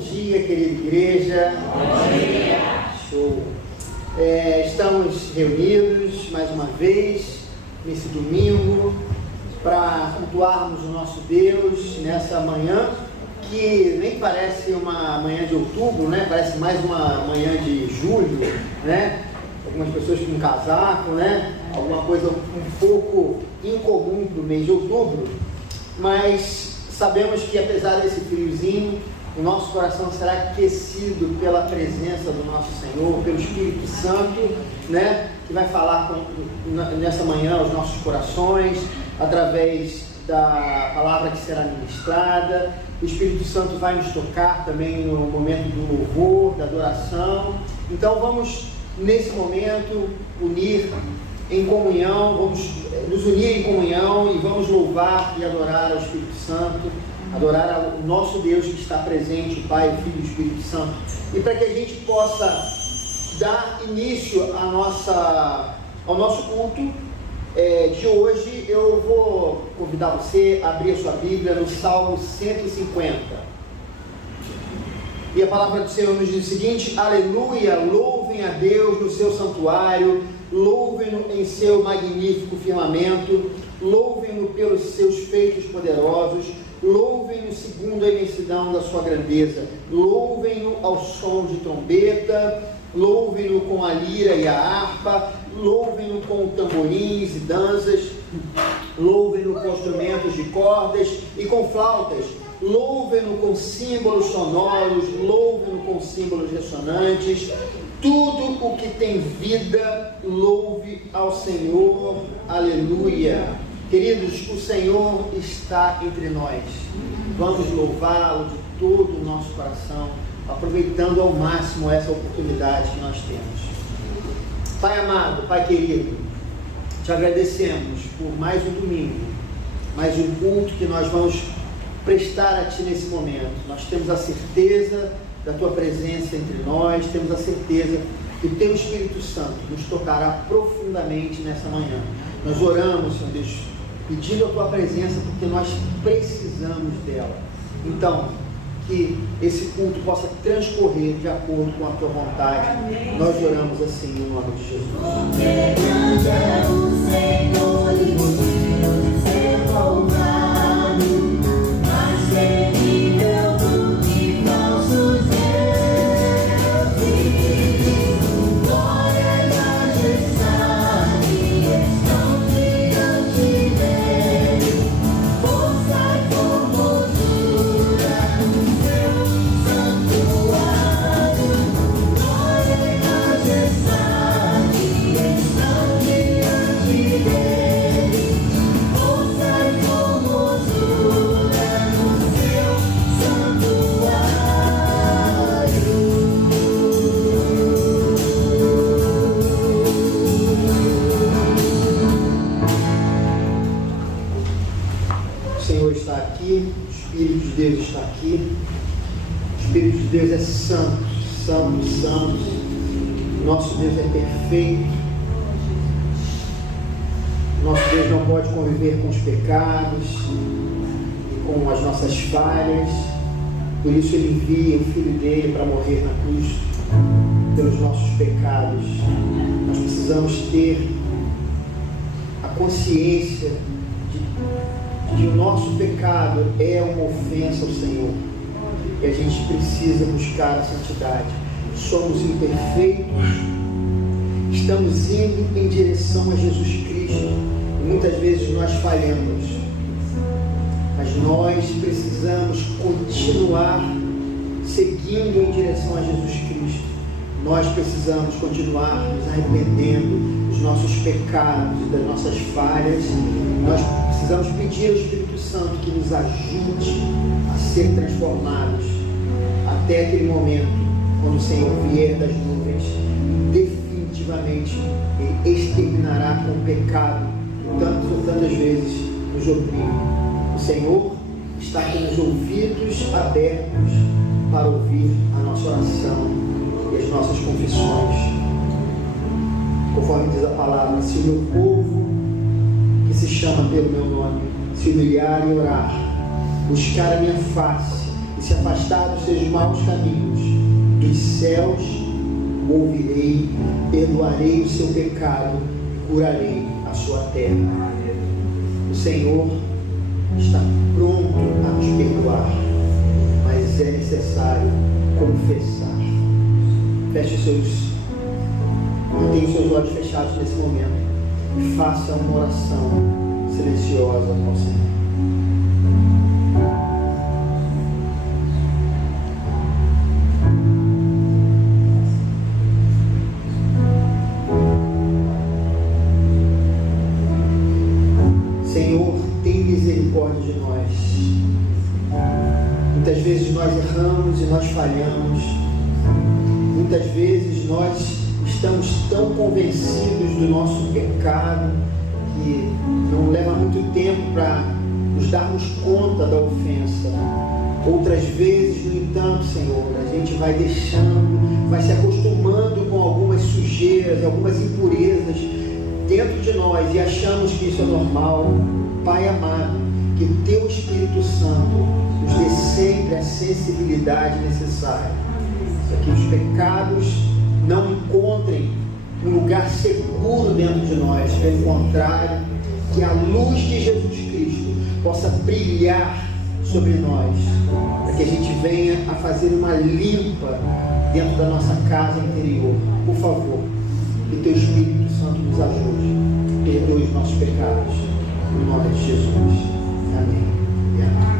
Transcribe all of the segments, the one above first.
dia, querida igreja. Bom dia. Show. Estamos reunidos mais uma vez nesse domingo para cultuarmos o nosso Deus nessa manhã que nem parece uma manhã de outubro, né? Parece mais uma manhã de julho, né? Algumas pessoas com casaco, né? Alguma coisa um pouco incomum do mês de outubro, mas sabemos que apesar desse friozinho, o nosso coração será aquecido pela presença do nosso Senhor, pelo Espírito Santo, né? Que vai falar nessa manhã aos nossos corações, através da palavra que será ministrada. O Espírito Santo vai nos tocar também no momento do louvor, da adoração. Então vamos, nesse momento, unir em comunhão, vamos nos unir em comunhão e vamos louvar e adorar ao Espírito Santo, adorar ao nosso Deus que está presente, o Pai, o Filho e o Espírito Santo. E para que a gente possa dar início ao nosso culto de hoje, eu vou convidar você a abrir a sua Bíblia no Salmo 150. E a palavra do Senhor nos diz o seguinte: aleluia, louvem a Deus no seu santuário, louvem-no em seu magnífico firmamento, louvem-no pelos seus feitos poderosos, louvem-no segundo a imensidão da sua grandeza, louvem-no ao som de trombeta, louvem-no com a lira e a harpa, louvem-no com tamborins e danças, louvem-no com instrumentos de cordas e com flautas, louvem-no com símbolos sonoros, louvem-no com símbolos ressonantes. Tudo o que tem vida, louve ao Senhor, aleluia. Queridos, o Senhor está entre nós. Vamos louvá-lo de todo o nosso coração, aproveitando ao máximo essa oportunidade que nós temos. Pai amado, Pai querido, te agradecemos por mais um domingo, mais um culto que nós vamos prestar a Ti nesse momento. Nós temos a certeza da Tua presença entre nós, temos a certeza que o Teu Espírito Santo nos tocará profundamente nessa manhã. Nós oramos, Senhor Deus, pedindo a Tua presença porque nós precisamos dela. Então, que esse culto possa transcorrer de acordo com a Tua vontade. Amém. Nós oramos assim no nome de Jesus. Grande é o Senhor e Deus ser louvado, mais terrível do que falsos deuses. Glória e majestade estão diante dele, força e formosura no seu santuário. Glória e majestade estão diante dele, força e formosura no seu santuário. O Senhor está aqui, o Espírito de Deus está aqui. O Espírito de Deus é santo, santo, santo. Nosso Deus é perfeito. Nosso Deus não pode conviver com os pecados, com as nossas falhas. Por isso Ele envia o Filho dele para morrer na cruz pelos nossos pecados. Nós precisamos ter a consciência de que o nosso pecado é uma ofensa ao Senhor. E a gente precisa buscar a santidade. Somos imperfeitos, estamos indo em direção a Jesus Cristo. E muitas vezes nós falhamos, mas nós precisamos continuar seguindo em direção a Jesus Cristo. Nós precisamos continuar nos arrependendo dos nossos pecados e das nossas falhas. Nós precisamos pedir ao Espírito Santo que nos ajude a ser transformados até aquele momento quando o Senhor vier das nuvens. Definitivamente Ele exterminará com o pecado que tantas vezes nos oprime. O Senhor está com os ouvidos abertos para ouvir a nossa oração e as nossas confissões. Conforme diz a palavra, se o meu povo, que se chama pelo meu nome, se humilhar e orar, buscar a minha face e se afastar dos seus maus caminhos, dos céus o ouvirei, perdoarei o seu pecado e curarei a sua terra. O Senhor está pronto a nos perdoar, mas é necessário confessar. Mantenha os seus olhos fechados nesse momento e faça uma oração silenciosa com o Senhor. Senhor, tem misericórdia de nós. Muitas vezes nós erramos e nós falhamos. Muitas vezes nós estamos tão convencidos do nosso pecado que não leva muito tempo para nos darmos conta da ofensa. Outras vezes, no entanto, Senhor, a gente vai deixando, vai se acostumando com algumas sujeiras, algumas impurezas dentro de nós e achamos que isso é normal. Pai amado, que o Teu Espírito Santo nos dê sempre a sensibilidade necessária para que os pecados não encontrem um lugar seguro dentro de nós. Pelo contrário, que a luz de Jesus Cristo possa brilhar sobre nós, para que a gente venha a fazer uma limpa dentro da nossa casa interior. Por favor, que Teu Espírito Santo nos ajude, perdoe os nossos pecados, no nome de Jesus. Amém e amém.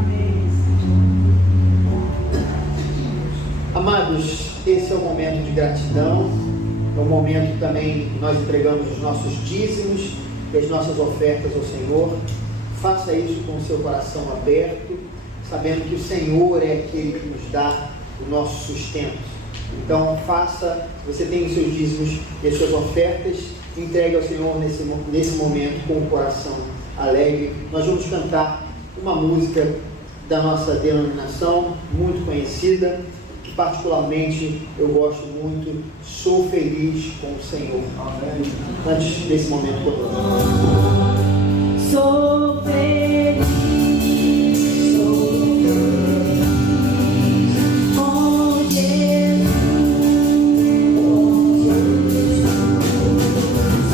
Amados, esse é o momento de gratidão, é o momento também que nós entregamos os nossos dízimos e as nossas ofertas ao Senhor. Faça isso com o seu coração aberto, sabendo que o Senhor é aquele que nos dá o nosso sustento. Então faça, você tem os seus dízimos e as suas ofertas, entregue ao Senhor nesse momento com o coração alegre. Nós vamos cantar uma música da nossa denominação, muito conhecida, que particularmente eu gosto muito, Sou Feliz com o Senhor. Amém. Antes desse momento todo. Sou feliz, sou feliz com Jesus,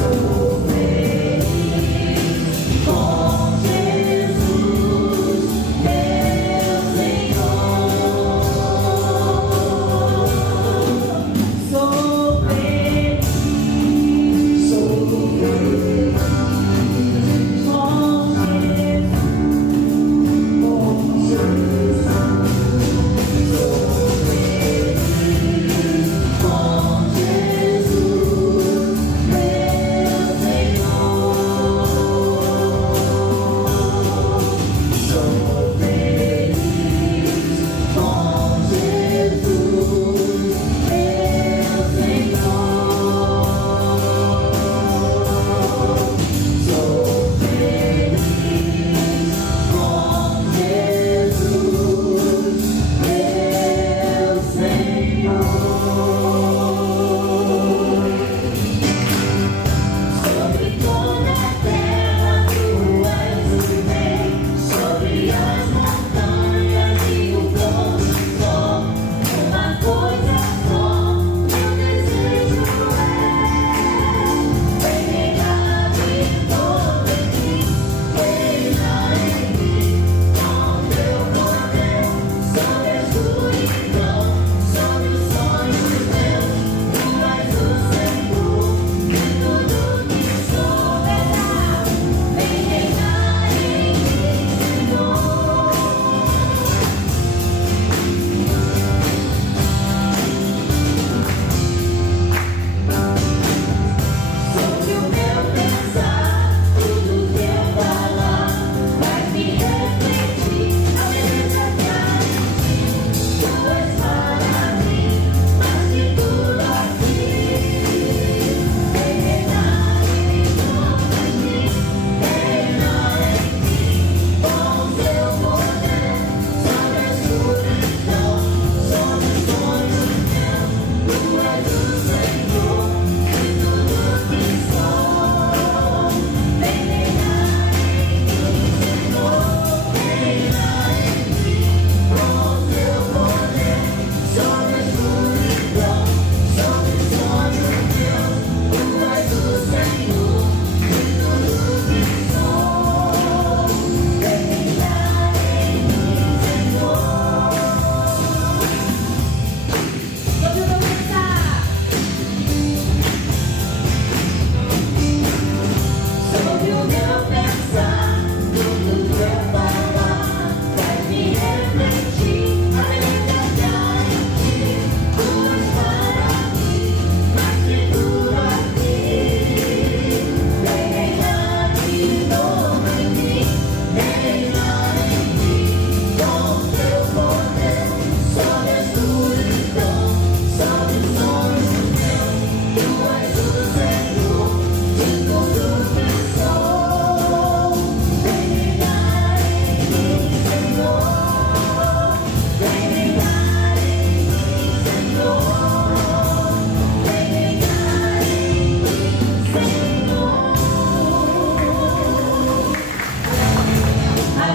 sou feliz com Jesus, meu Senhor. Sou feliz, sou feliz com Jesus.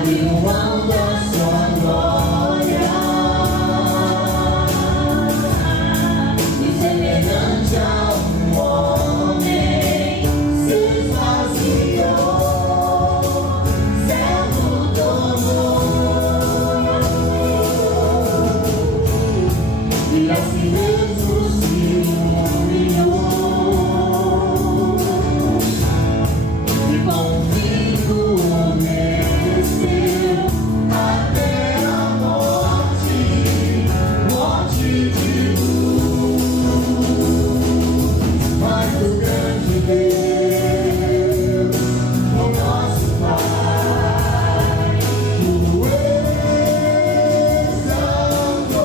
abençoando a sua glória. E semelhante a um homem se esvaziou, servo tornou, e assim mesmo se humilhou, e com o Filho obedeceu até a morte, morte de cruz. Mas o grande Deus, o nosso Pai, o exaltou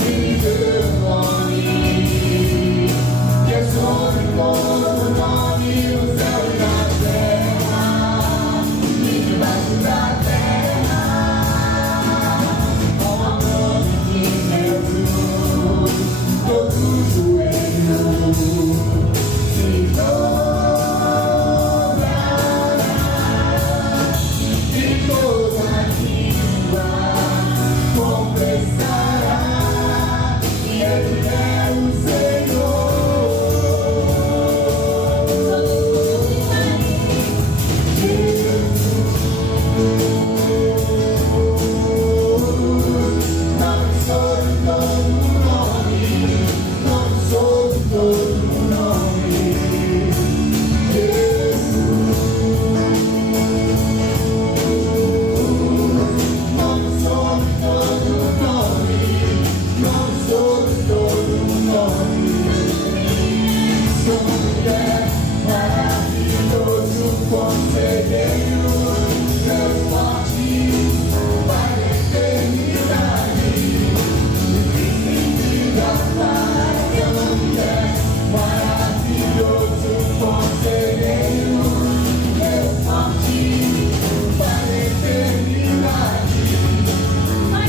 e deu um nome que é sobre todo nome no céu e na terra e debaixo da terra. Ao nome de Jesus, todo joelho se dobrará e toda língua confessará que Ele é o Senhor. Nome sobre todo nome, nome sobre todo nome, Jesus. Nome sobre todo nome, nome sobre todo nome. Sua mulher, maravilhoso conselheiro, Deus forte, Pai da eternidade, príncipe da paz. Sua mulher, maravilhoso conselheiro, Deus forte, Pai da eternidade, príncipe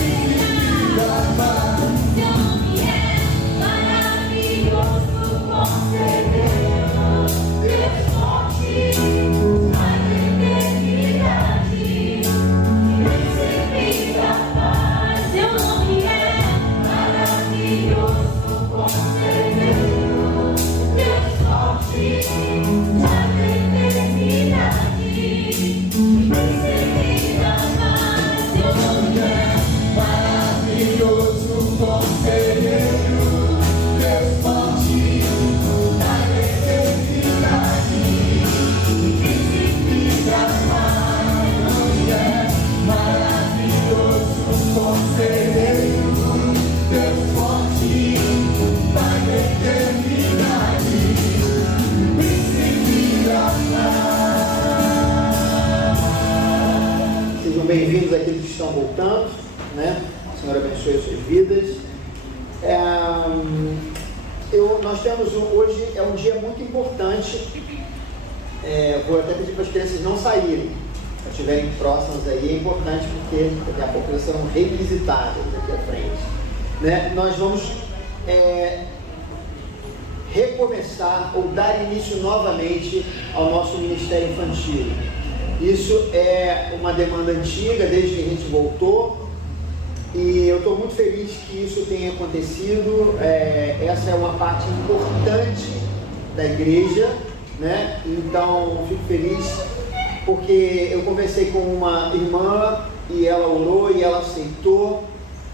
da paz. Seu nome é maravilhoso, conselheiro, Deus forte, Pai da eternidade, príncipe da paz. Seu nome é maravilhoso, conselheiro, Deus forte, Pai da eternidade, príncipe da paz. Seu nome é Maravilhoso conselheiro, Deus forte, Pai da eternidade, príncipe da paz. Maravilhoso conselheiro, Deus forte, Pai da eternidade, príncipe da paz. Sejam bem-vindos àqueles que estão voltando, né? O Senhor abençoe as suas vidas. Nós temos hoje, é um dia muito importante. Vou até pedir para as crianças não saírem, se estiverem próximas aí, é importante porque daqui a pouco elas serão revisitadas aqui à frente, né? Nós vamos recomeçar ou dar início novamente ao nosso ministério infantil. Isso é uma demanda antiga, desde que a gente voltou, e eu estou muito feliz que isso tenha acontecido. Essa é uma parte importante da igreja, né? Então, fico feliz porque eu conversei com uma irmã e ela orou e ela aceitou,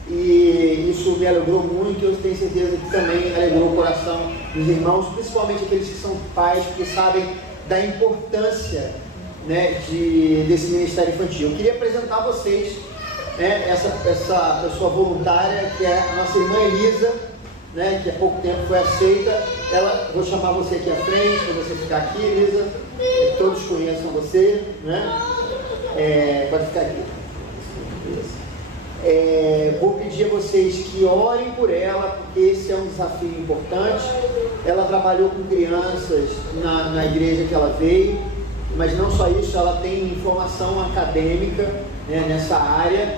e isso me alegrou muito. Eu tenho certeza que também alegrou o coração dos irmãos, principalmente aqueles que são pais, que sabem da importância, né, desse ministério infantil. Eu queria apresentar a vocês, né, essa pessoa voluntária, que é a nossa irmã Elisa, né, que há pouco tempo foi aceita. Vou chamar você aqui à frente, para você ficar aqui, Elisa. Todos conheçam você, né? Pode ficar aqui. Vou pedir a vocês que orem por ela, porque esse é um desafio importante. Ela trabalhou com crianças na igreja que ela veio, mas não só isso, ela tem formação acadêmica, né, nessa área.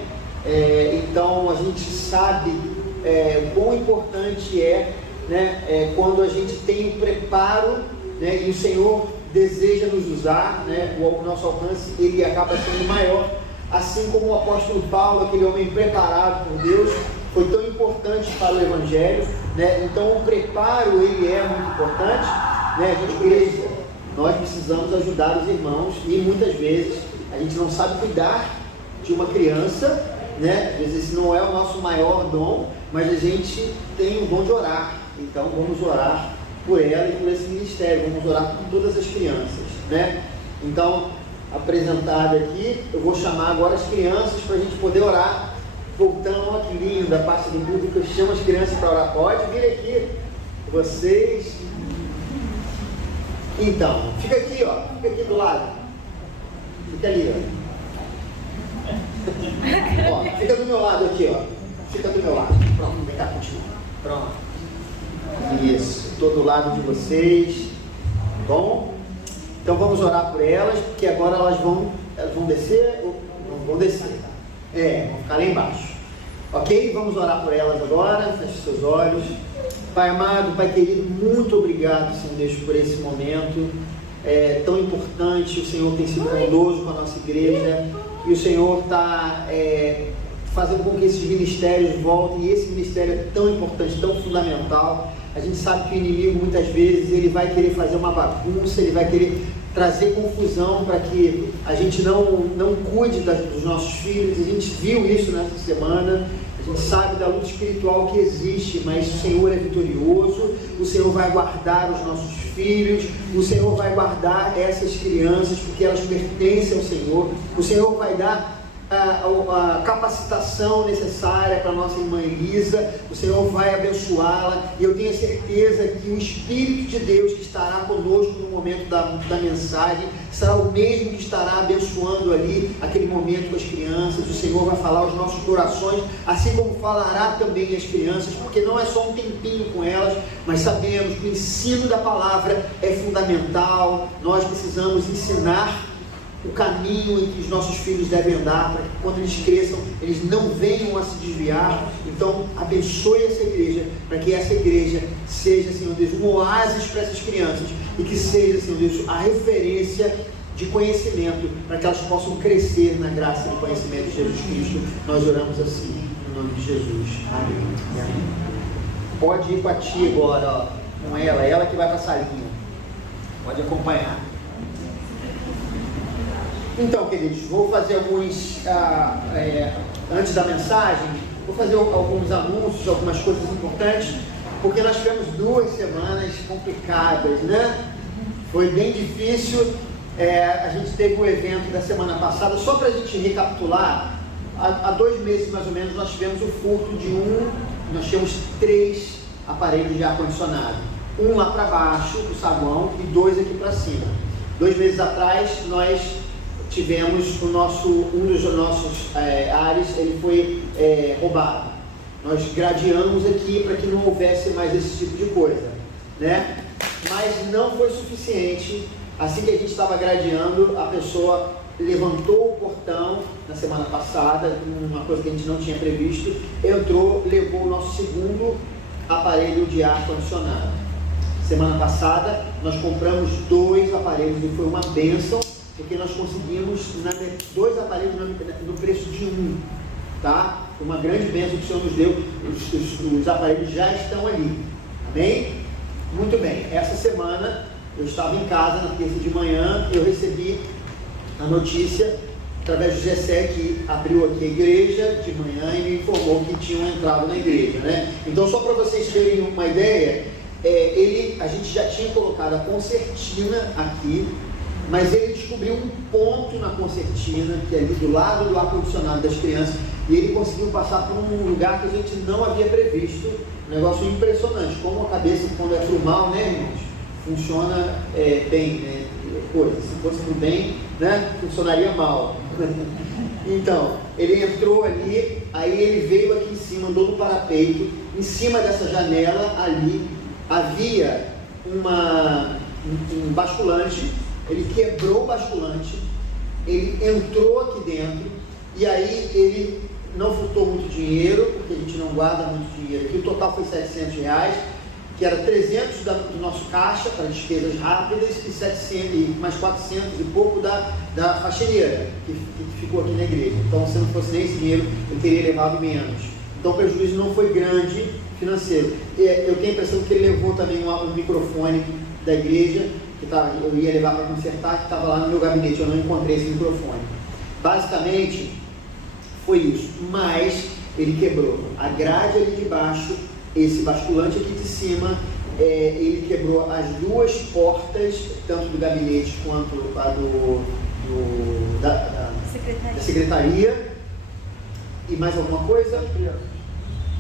Então a gente sabe o quão importante né, quando a gente tem o preparo, né, e o Senhor deseja nos usar, né? O nosso alcance ele acaba sendo maior, assim como o apóstolo Paulo, aquele homem preparado por Deus, foi tão importante para o Evangelho, né? Então o preparo ele é muito importante, né? Nós precisamos ajudar os irmãos e muitas vezes a gente não sabe cuidar de uma criança, né? Às vezes esse não é o nosso maior dom, mas a gente tem o dom de orar. Então vamos orar por ela e por esse ministério, vamos orar por todas as crianças, né? Então, apresentado aqui, eu vou chamar agora as crianças para a gente poder orar. Voltando, olha que lindo, a parte do público, eu chamo as crianças para orar. Pode vir aqui, vocês. Então, fica aqui, ó, fica aqui do lado. Fica ali, ó. Ó, fica do meu lado aqui, ó. Fica do meu lado. Pronto, vem cá, continua. Pronto. Isso, estou do lado de vocês. Bom? Então vamos orar por elas, porque agora elas vão descer ou não vão descer? Vão ficar lá embaixo. Ok? Vamos orar por elas agora. Feche seus olhos. Pai amado, Pai querido, muito obrigado, Senhor Deus, por esse momento tão importante. O Senhor tem sido bondoso com a nossa igreja e o Senhor está fazendo com que esses ministérios voltem, e esse ministério é tão importante, tão fundamental. A gente sabe que o inimigo muitas vezes ele vai querer fazer uma bagunça, ele vai querer trazer confusão para que a gente não cuide dos nossos filhos. A gente viu isso nessa semana, a gente sabe da luta espiritual que existe, mas o Senhor é vitorioso, o Senhor vai guardar os nossos filhos, o Senhor vai guardar essas crianças, porque elas pertencem ao Senhor, o Senhor vai dar a capacitação necessária para a nossa irmã Elisa, o Senhor vai abençoá-la, e eu tenho certeza que o Espírito de Deus que estará conosco no momento da mensagem, será o mesmo que estará abençoando ali aquele momento com as crianças. O Senhor vai falar os nossos corações, assim como falará também as crianças, porque não é só um tempinho com elas, mas sabemos que o ensino da palavra é fundamental. Nós precisamos ensinar o caminho em que os nossos filhos devem andar, para que quando eles cresçam, eles não venham a se desviar. Então, abençoe essa igreja, para que essa igreja seja, Senhor Deus, um oásis para essas crianças, e que seja, Senhor Deus, a referência de conhecimento, para que elas possam crescer na graça e no conhecimento de Jesus Cristo. Nós oramos assim, no nome de Jesus. Amém. Pode ir com a tia agora, ó, com ela que vai para a salinha. Pode acompanhar. Então, queridos, vou fazer alguns, antes da mensagem, vou fazer alguns anúncios, algumas coisas importantes, porque nós tivemos 2 semanas complicadas, né? Foi bem difícil. A gente teve um evento da semana passada, só para a gente recapitular, há 2 meses mais ou menos, nós tivemos o furto de nós tínhamos 3 aparelhos de ar-condicionado, um lá para baixo, do saguão, e 2 aqui para cima. 2 meses atrás, nós tivemos um dos nossos ares, ele foi roubado. Nós gradeamos aqui para que não houvesse mais esse tipo de coisa, né? Mas não foi suficiente. Assim que a gente estava gradeando, a pessoa levantou o portão na semana passada, uma coisa que a gente não tinha previsto, entrou, levou o nosso segundo aparelho de ar-condicionado. Semana passada, nós compramos 2 aparelhos e foi uma bênção, porque nós conseguimos 2 aparelhos no preço de 1, tá? Uma grande bênção que o Senhor nos deu, os aparelhos já estão ali, amém? Muito bem, essa semana eu estava em casa, na terça de manhã, eu recebi a notícia, através do Gessé, que abriu aqui a igreja de manhã e me informou que tinham entrado na igreja, né? Então, só para vocês terem uma ideia, a gente já tinha colocado a concertina aqui, mas ele descobriu um ponto na concertina, que é ali do lado do ar-condicionado das crianças, e ele conseguiu passar por um lugar que a gente não havia previsto. Um negócio impressionante, como a cabeça, quando é pro mal, né, irmãos, funciona bem, né? Coisa, se fosse pro bem, né, funcionaria mal. Então, ele entrou ali, aí ele veio aqui em cima, andou no parapeito, em cima dessa janela ali, havia um basculante. Ele quebrou o basculante, ele entrou aqui dentro, e aí ele não furtou muito dinheiro, porque a gente não guarda muito dinheiro aqui, o total foi R$700, que era 300 do nosso caixa para despesas rápidas e 700 e mais 400 e pouco da faxineira que ficou aqui na igreja. Então, se não fosse nem esse dinheiro, eu teria levado menos. Então, o prejuízo não foi grande financeiro. Eu tenho a impressão que ele levou também um microfone da igreja, que eu ia levar para consertar, que estava lá no meu gabinete, eu não encontrei esse microfone. Basicamente, foi isso. Mas ele quebrou a grade ali de baixo, esse basculante aqui de cima, ele quebrou as duas portas, tanto do gabinete quanto a da secretaria. E mais alguma coisa?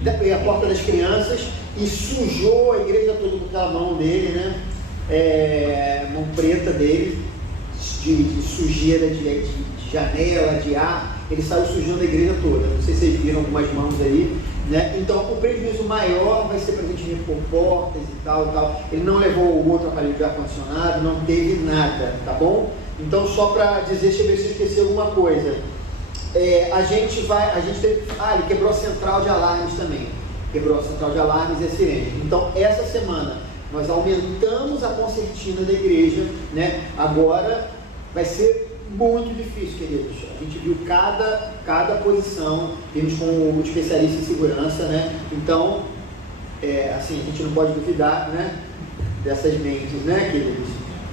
E a porta das crianças, e sujou a igreja toda com aquela mão dele, né? Mão preta dele, de sujeira de janela, de ar. Ele saiu sujando a igreja toda. Não sei se vocês viram algumas mãos aí, né? Então o prejuízo maior vai ser para a gente repor portas e tal. Ele não levou o outro aparelho de ar-condicionado, não teve nada, tá bom? Então, só para dizer, deixa eu ver se eu esqueci alguma coisa. Ele quebrou a central de alarmes também. Quebrou a central de alarmes e a sirene. Então, essa semana, nós aumentamos a concertina da igreja, né? Agora vai ser muito difícil, queridos. A gente viu cada posição, vimos com o especialista em segurança, né? Então, assim, a gente não pode duvidar, né, dessas mentes, né, queridos?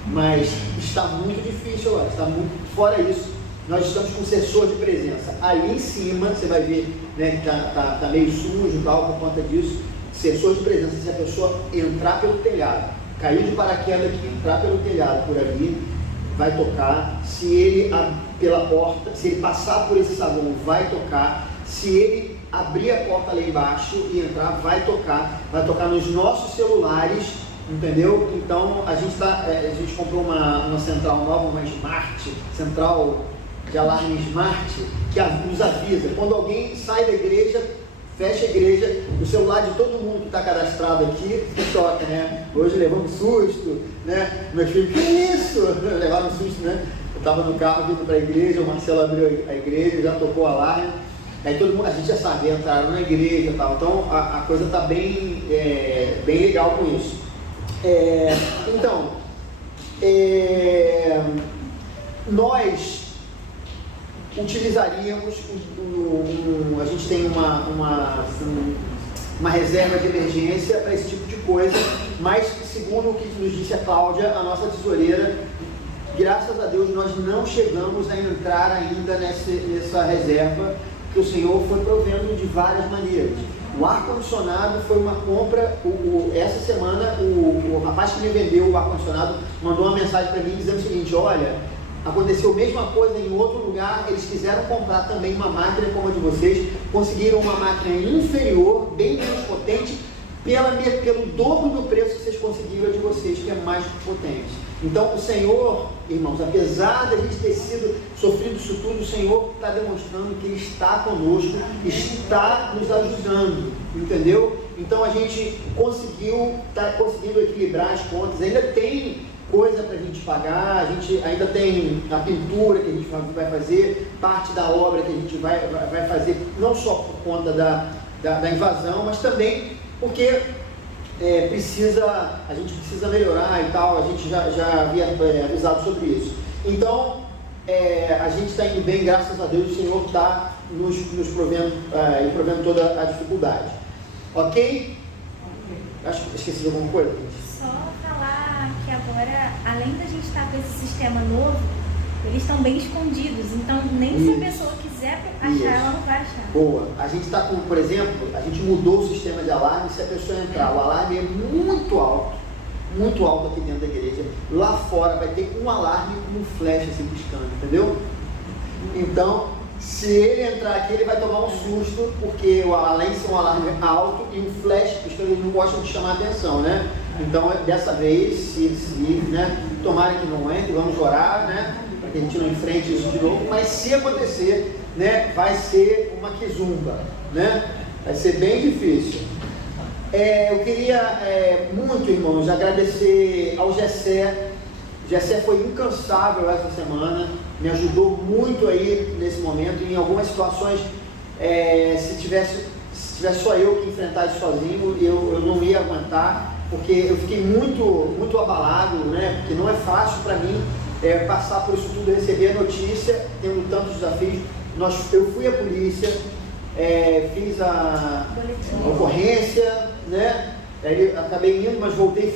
Mas está muito difícil agora, está muito. Fora isso, nós estamos com sensor de presença. Ali em cima, você vai ver, né, que tá meio sujo e tal, por conta disso. Sensor de presença, se a pessoa entrar pelo telhado, cair de paraquedas aqui, entrar pelo telhado por ali, vai tocar. Se ele pela porta, se ele passar por esse saguão, vai tocar. Se ele abrir a porta lá embaixo e entrar, vai tocar nos nossos celulares, entendeu? Então a gente comprou uma central nova, uma Smart, central de alarme Smart, que nos avisa quando alguém sai da igreja, fecha a igreja, o celular de todo mundo que está cadastrado aqui toca, né? Hoje levamos susto, né? Meus filhos, que isso? Levaram um susto, né? Eu estava no carro vindo para a igreja, o Marcelo abriu a igreja, já tocou o alarme, aí todo mundo, a gente já sabia, entraram na igreja e tal, então a coisa está bem legal com isso. Nós utilizaríamos, a gente tem uma reserva de emergência para esse tipo de coisa, mas segundo o que nos disse a Cláudia, a nossa tesoureira, graças a Deus nós não chegamos a entrar ainda nessa reserva, que o Senhor foi provendo de várias maneiras. O ar-condicionado foi uma compra, essa semana o rapaz que me vendeu o ar-condicionado mandou uma mensagem para mim dizendo o seguinte: olha, aconteceu a mesma coisa em outro lugar, eles quiseram comprar também uma máquina como a de vocês, conseguiram uma máquina inferior, bem menos potente, pelo dobro do preço que vocês conseguiram a de vocês, que é mais potente. Então o Senhor, irmãos, apesar de a gente ter sofrido isso tudo, o Senhor está demonstrando que Ele está conosco, está nos ajudando, entendeu? Então a gente está conseguindo equilibrar as contas, ainda tem coisa para a gente pagar, a gente ainda tem a pintura que a gente vai fazer, parte da obra que a gente vai fazer, não só por conta da invasão, mas também porque a gente precisa melhorar e tal, a gente já havia avisado sobre isso. Então, a gente está indo bem, graças a Deus, o Senhor está nos provendo e provendo toda a dificuldade. Ok? Acho que esqueci de alguma coisa, gente. Só falar que agora, além da gente estar com esse sistema novo, eles estão bem escondidos, então nem se a pessoa quiser achar, ela não vai achar. Boa. A gente está com, por exemplo, a gente mudou o sistema de alarme. Se a pessoa entrar, o alarme é muito alto aqui dentro da igreja. Lá fora vai ter um alarme com um flash assim piscando, entendeu? Então, se ele entrar aqui, ele vai tomar um susto, porque além de ser um alarme alto e um flash piscando, eles não gostam de chamar a atenção, né? Então, dessa vez, né, tomara que não entre, vamos orar, né, para que a gente não enfrente isso de novo, mas se acontecer, né, vai ser uma quizumba, né, vai ser bem difícil. Eu queria muito, irmãos, agradecer ao Gessé. Gessé foi incansável essa semana, me ajudou muito aí nesse momento. Em algumas situações, se tivesse só eu que enfrentar isso sozinho, eu não ia aguentar. porque eu fiquei muito abalado, né? Porque não é fácil para mim passar por isso tudo, receber a notícia, tendo tantos desafios. Eu fui à polícia, fiz a ocorrência, né? Acabei indo, mas voltei,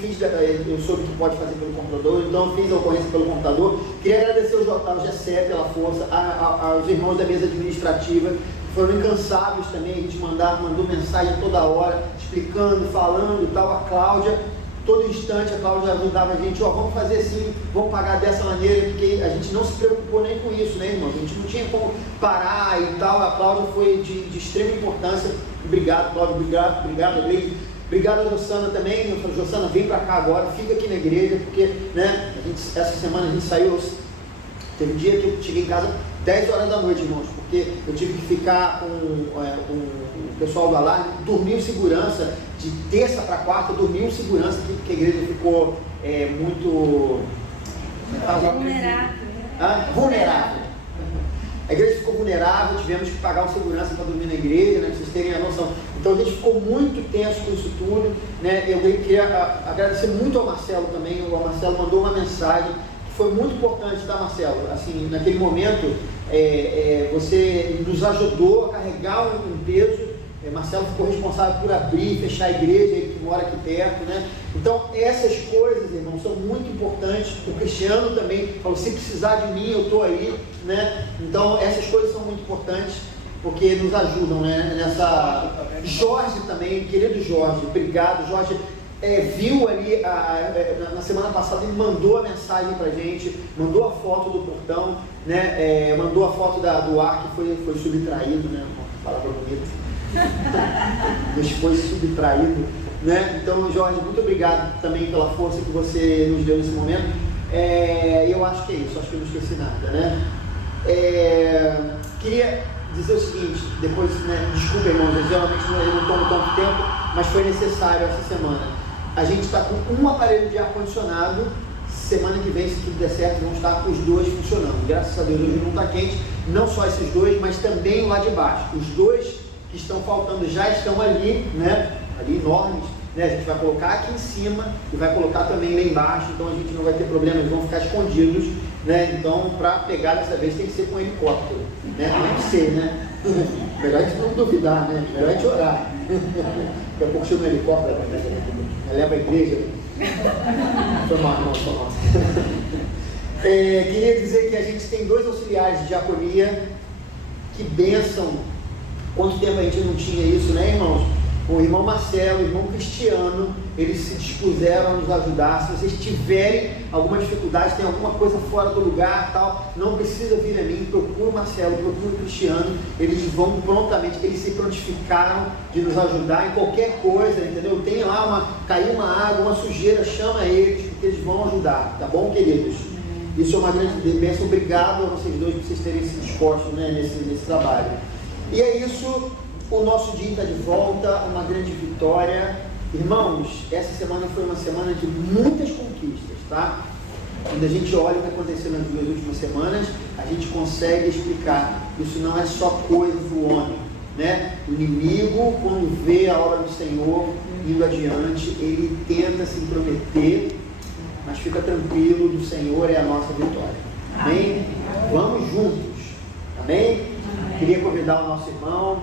eu soube que pode fazer pelo computador, então fiz a ocorrência pelo computador. Queria agradecer ao GCE pela força, aos irmãos da mesa administrativa, que foram incansáveis também. A gente mandou mensagem toda hora, explicando, falando e tal. A Cláudia, todo instante, a Cláudia ajudava a gente, vamos fazer assim, vamos pagar dessa maneira, porque a gente não se preocupou nem com isso, né, irmão? A gente não tinha como parar e tal. A Cláudia foi de extrema importância. Obrigado, Cláudia, obrigado, Leite. Obrigado a Jossana também. Eu falei, Jossana, vem para cá agora, fica aqui na igreja, porque, né, essa semana a gente saiu, teve um dia que eu cheguei em casa 10 horas da noite, irmãos, porque eu tive que ficar com o pessoal do alarme, dormir em segurança, de terça para quarta, dormir em segurança, porque a igreja ficou muito vulnerável. A igreja ficou vulnerável, tivemos que pagar um segurança para dormir na igreja, né, para vocês terem a noção. Então a gente ficou muito tenso com isso tudo, né? Eu queria agradecer muito ao Marcelo também. O Marcelo mandou uma mensagem que foi muito importante, tá, Marcelo? Assim, naquele momento, você nos ajudou a carregar um peso. Marcelo ficou responsável por abrir e fechar a igreja, ele que mora aqui perto, né? Então essas coisas, irmãos, são muito importantes. O Cristiano também falou, se precisar de mim, eu estou aí, né? Então essas coisas são muito importantes, porque nos ajudam, né? Jorge também, querido Jorge, obrigado. Jorge viu ali, na semana passada, ele mandou a mensagem pra gente, mandou a foto do portão, né? Mandou a foto do ar que foi subtraído, né? Uma palavra bonita. Nos foi subtraído, né? Então, Jorge, muito obrigado também pela força que você nos deu nesse momento. Eu acho que é isso, acho que eu não esqueci nada, né? Queria dizer o seguinte, depois, né, desculpa, irmãos, eu geralmente não tomo tanto tempo, mas foi necessário essa semana. A gente está com um aparelho de ar-condicionado. Semana que vem, se tudo der certo, vão estar com os dois funcionando. Graças a Deus, hoje não está quente, não só esses dois, mas também lá de baixo. Os dois que estão faltando já estão ali, né? Ali enormes, né? A gente vai colocar aqui em cima e vai colocar também lá embaixo, então a gente não vai ter problema, eles vão ficar escondidos, né? Então, para pegar dessa vez tem que ser com helicóptero, né? Tem que ser, né? Melhor a gente não duvidar, né? Melhor a gente orar. Daqui a pouco chega um helicóptero, leva a igreja. Foi mal. Queria dizer que a gente tem 2 auxiliares de diaconia. Que bênção! Quanto tempo a gente não tinha isso, né, irmãos? O irmão Marcelo, o irmão Cristiano, eles se dispuseram a nos ajudar. Se vocês tiverem alguma dificuldade, tem alguma coisa fora do lugar, tal, não precisa vir a mim, procura o Marcelo, procura o Cristiano, eles vão prontamente, eles se prontificaram de nos ajudar em qualquer coisa, entendeu? Tem lá caiu uma água, uma sujeira, chama eles, porque eles vão ajudar, tá bom, queridos? Isso é uma grande bênção. Obrigado a vocês dois por vocês terem se disposto, né, nesse trabalho. E é isso, o nosso dia está de volta, uma grande vitória. Irmãos, essa semana foi uma semana de muitas conquistas, tá? Quando a gente olha o que aconteceu nas 2 últimas semanas, a gente consegue explicar. Isso não é só coisa do homem, né? O inimigo, quando vê a obra do Senhor indo adiante, ele tenta se intrometer, mas fica tranquilo, do Senhor é a nossa vitória. Amém? Vamos juntos. Amém? Queria convidar o nosso irmão,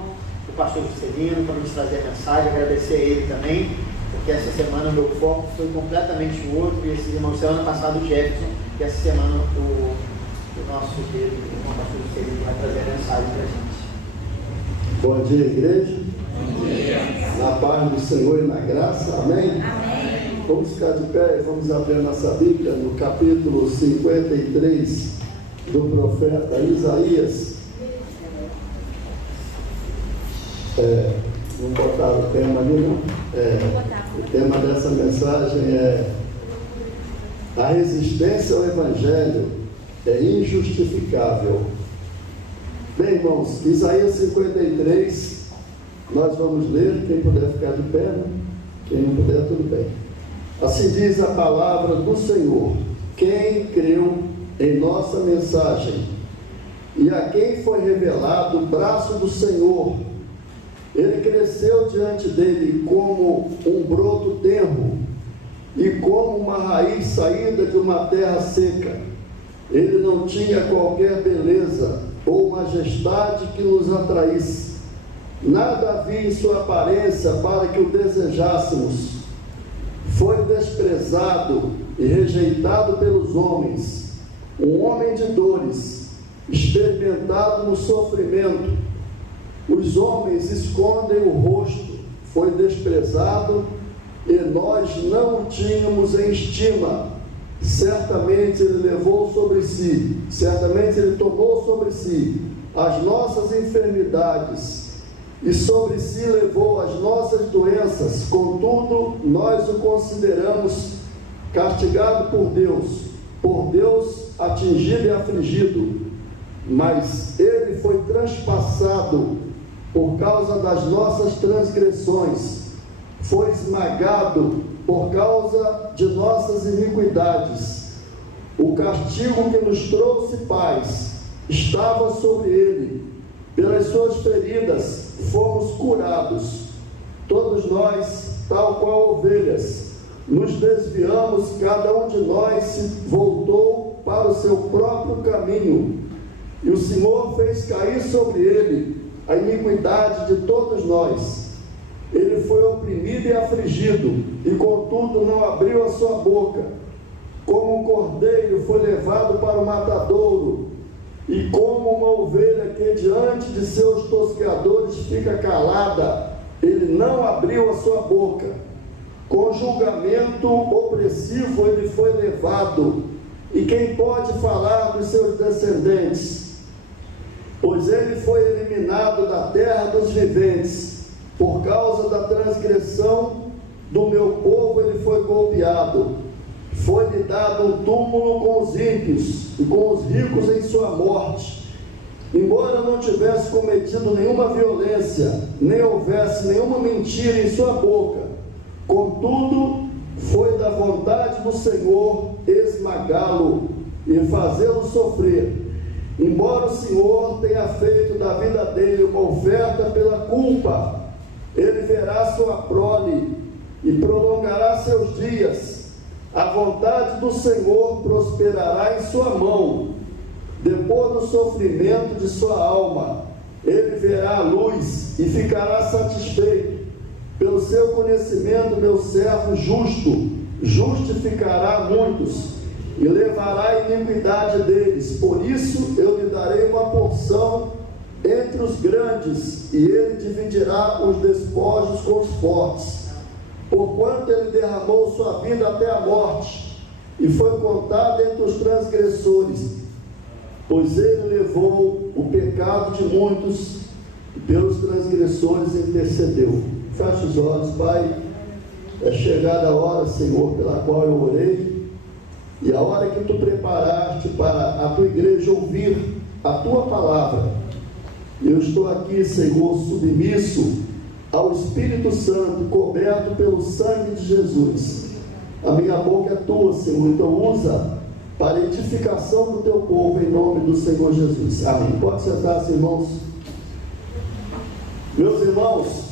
o pastor Juscelino, para nos trazer a mensagem, agradecer a ele também, porque essa semana o meu foco foi completamente outro, e esses irmãos, semana passada o Jefferson, e essa semana o nosso querido irmão pastor Juscelino vai trazer a mensagem para a gente. Bom dia, igreja. Bom dia. Na paz do Senhor e na graça, amém? Amém. Vamos ficar de pé e vamos abrir a nossa Bíblia no capítulo 53 do profeta Isaías. Vamos botar o tema ali, não? O tema dessa mensagem é: a resistência ao Evangelho é injustificável. Bem, irmãos, Isaías 53, nós vamos ler. Quem puder ficar de pé, né? Quem não puder, tudo bem. Assim diz a palavra do Senhor: quem creu em nossa mensagem e a quem foi revelado o braço do Senhor. Ele cresceu diante dele como um broto tenro, e como uma raiz saída de uma terra seca. Ele não tinha qualquer beleza ou majestade que nos atraísse. Nada havia em sua aparência para que o desejássemos. Foi desprezado e rejeitado pelos homens, um homem de dores, experimentado no sofrimento. Os homens escondem o rosto. Foi desprezado e nós não o tínhamos em estima. Certamente ele levou sobre si, certamente ele tomou sobre si as nossas enfermidades e sobre si levou as nossas doenças. Contudo, nós o consideramos castigado por Deus atingido e afligido. Mas ele foi transpassado por causa das nossas transgressões, foi esmagado por causa de nossas iniquidades. O castigo que nos trouxe paz estava sobre ele. Pelas suas feridas fomos curados. Todos nós, tal qual ovelhas, nos desviamos, cada um de nós se voltou para o seu próprio caminho. E o Senhor fez cair sobre ele a iniquidade de todos nós. Ele foi oprimido e afligido, e contudo não abriu a sua boca. Como um cordeiro foi levado para o matadouro, e como uma ovelha que diante de seus tosqueadores fica calada, ele não abriu a sua boca. Com julgamento opressivo ele foi levado, e quem pode falar dos seus descendentes? Pois ele foi eliminado da terra dos viventes. Por causa da transgressão do meu povo ele foi golpeado. Foi-lhe dado um túmulo com os ímpios e com os ricos em sua morte. Embora não tivesse cometido nenhuma violência, nem houvesse nenhuma mentira em sua boca, contudo, foi da vontade do Senhor esmagá-lo e fazê-lo sofrer. Embora o Senhor tenha feito da vida dele uma oferta pela culpa, ele verá sua prole e prolongará seus dias. A vontade do Senhor prosperará em sua mão. Depois do sofrimento de sua alma, ele verá a luz e ficará satisfeito. Pelo seu conhecimento, meu servo justo justificará muitos e levará a iniquidade deles. Por isso eu lhe darei uma porção entre os grandes, e ele dividirá os despojos com os fortes. Porquanto ele derramou sua vida até a morte, e foi contado entre os transgressores, pois ele levou o pecado de muitos, e pelos transgressores intercedeu. Feche os olhos, Pai. É chegada a hora, Senhor, pela qual eu orei, e a hora que tu preparaste para a tua igreja ouvir a tua palavra. Eu estou aqui, Senhor, submisso ao Espírito Santo, coberto pelo sangue de Jesus. A minha boca é tua, Senhor, então usa para a edificação do teu povo, em nome do Senhor Jesus. Amém. Pode sentar-se, irmãos. Meus irmãos,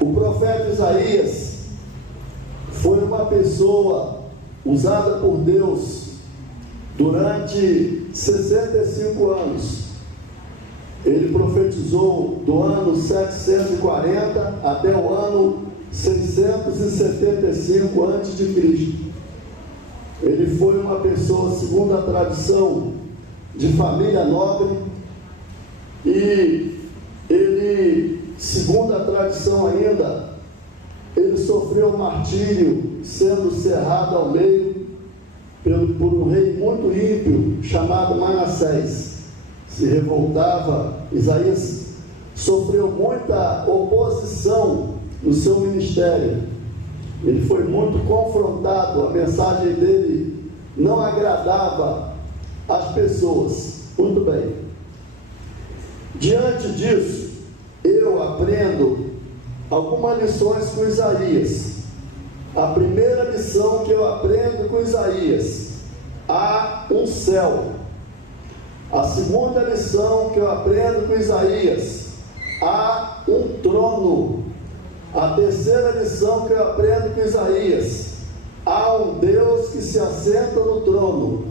o profeta Isaías foi uma pessoa usada por Deus durante 65 anos. Ele profetizou do ano 740 até o ano 675 a.C. Ele foi uma pessoa, segundo a tradição, de família nobre, e ele, segundo a tradição ainda, ele sofreu martírio, sendo cerrado ao meio por um rei muito ímpio, chamado Manassés. Se revoltava. Isaías sofreu muita oposição no seu ministério. Ele foi muito confrontado, a mensagem dele não agradava as pessoas. Muito bem. Diante disso, eu aprendo algumas lições com Isaías. A primeira lição que eu aprendo com Isaías: há um céu. A segunda lição que eu aprendo com Isaías: há um trono. A terceira lição que eu aprendo com Isaías: há um Deus que se assenta no trono.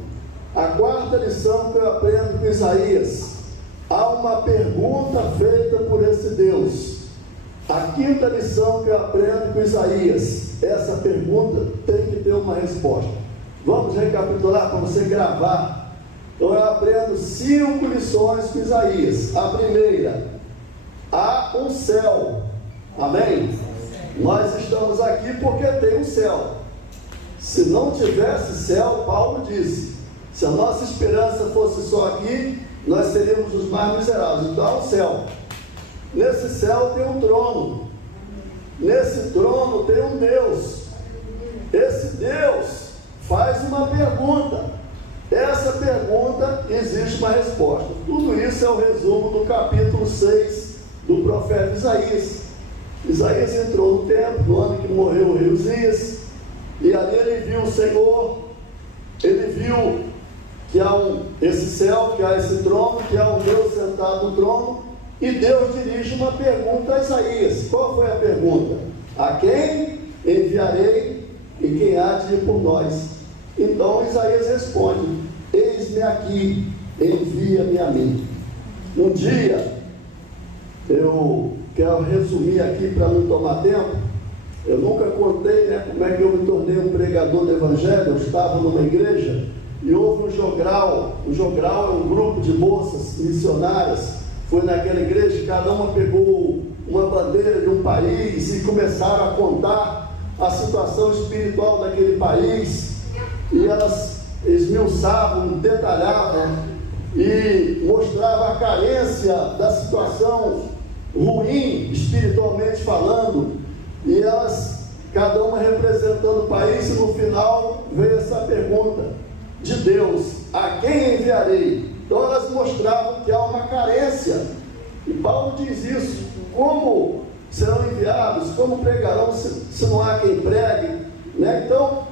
A quarta lição que eu aprendo com Isaías: há uma pergunta feita por esse Deus. A quinta lição que eu aprendo com Isaías: essa pergunta tem que ter uma resposta. Vamos recapitular para você gravar. Então eu aprendo 5 lições com Isaías. A primeira: há um céu. Amém? Nós estamos aqui porque tem um céu. Se não tivesse céu, Paulo disse, se a nossa esperança fosse só aqui, nós seríamos os mais miseráveis. Então há um céu. Nesse céu tem um trono. Nesse trono tem um Deus. Esse Deus faz uma pergunta. Essa pergunta existe uma resposta. Tudo isso é o resumo do capítulo 6 do profeta Isaías. Isaías entrou no templo no ano que morreu o rei Uzias, e ali ele viu o Senhor. Ele viu que há esse céu, que há esse trono, que há um Deus sentado no trono, e Deus dirige uma pergunta a Isaías. Qual foi a pergunta? A quem enviarei e quem há de ir por nós? Então Isaías responde: eis-me aqui, envia-me a mim. Um dia, eu quero resumir aqui para não tomar tempo. Eu nunca contei, como é que eu me tornei um pregador do Evangelho. Eu estava numa igreja e houve um jogral. O jogral é um grupo de moças missionárias. Foi naquela igreja, cada uma pegou uma bandeira de um país e começaram a contar a situação espiritual daquele país. E elas esmiuçavam, detalhavam e mostravam a carência da situação ruim, espiritualmente falando, e elas, cada uma representando o país, e no final veio essa pergunta de Deus: a quem enviarei? Então elas mostravam que há uma carência, e Paulo diz isso: como serão enviados, como pregarão se não há quem pregue? Então,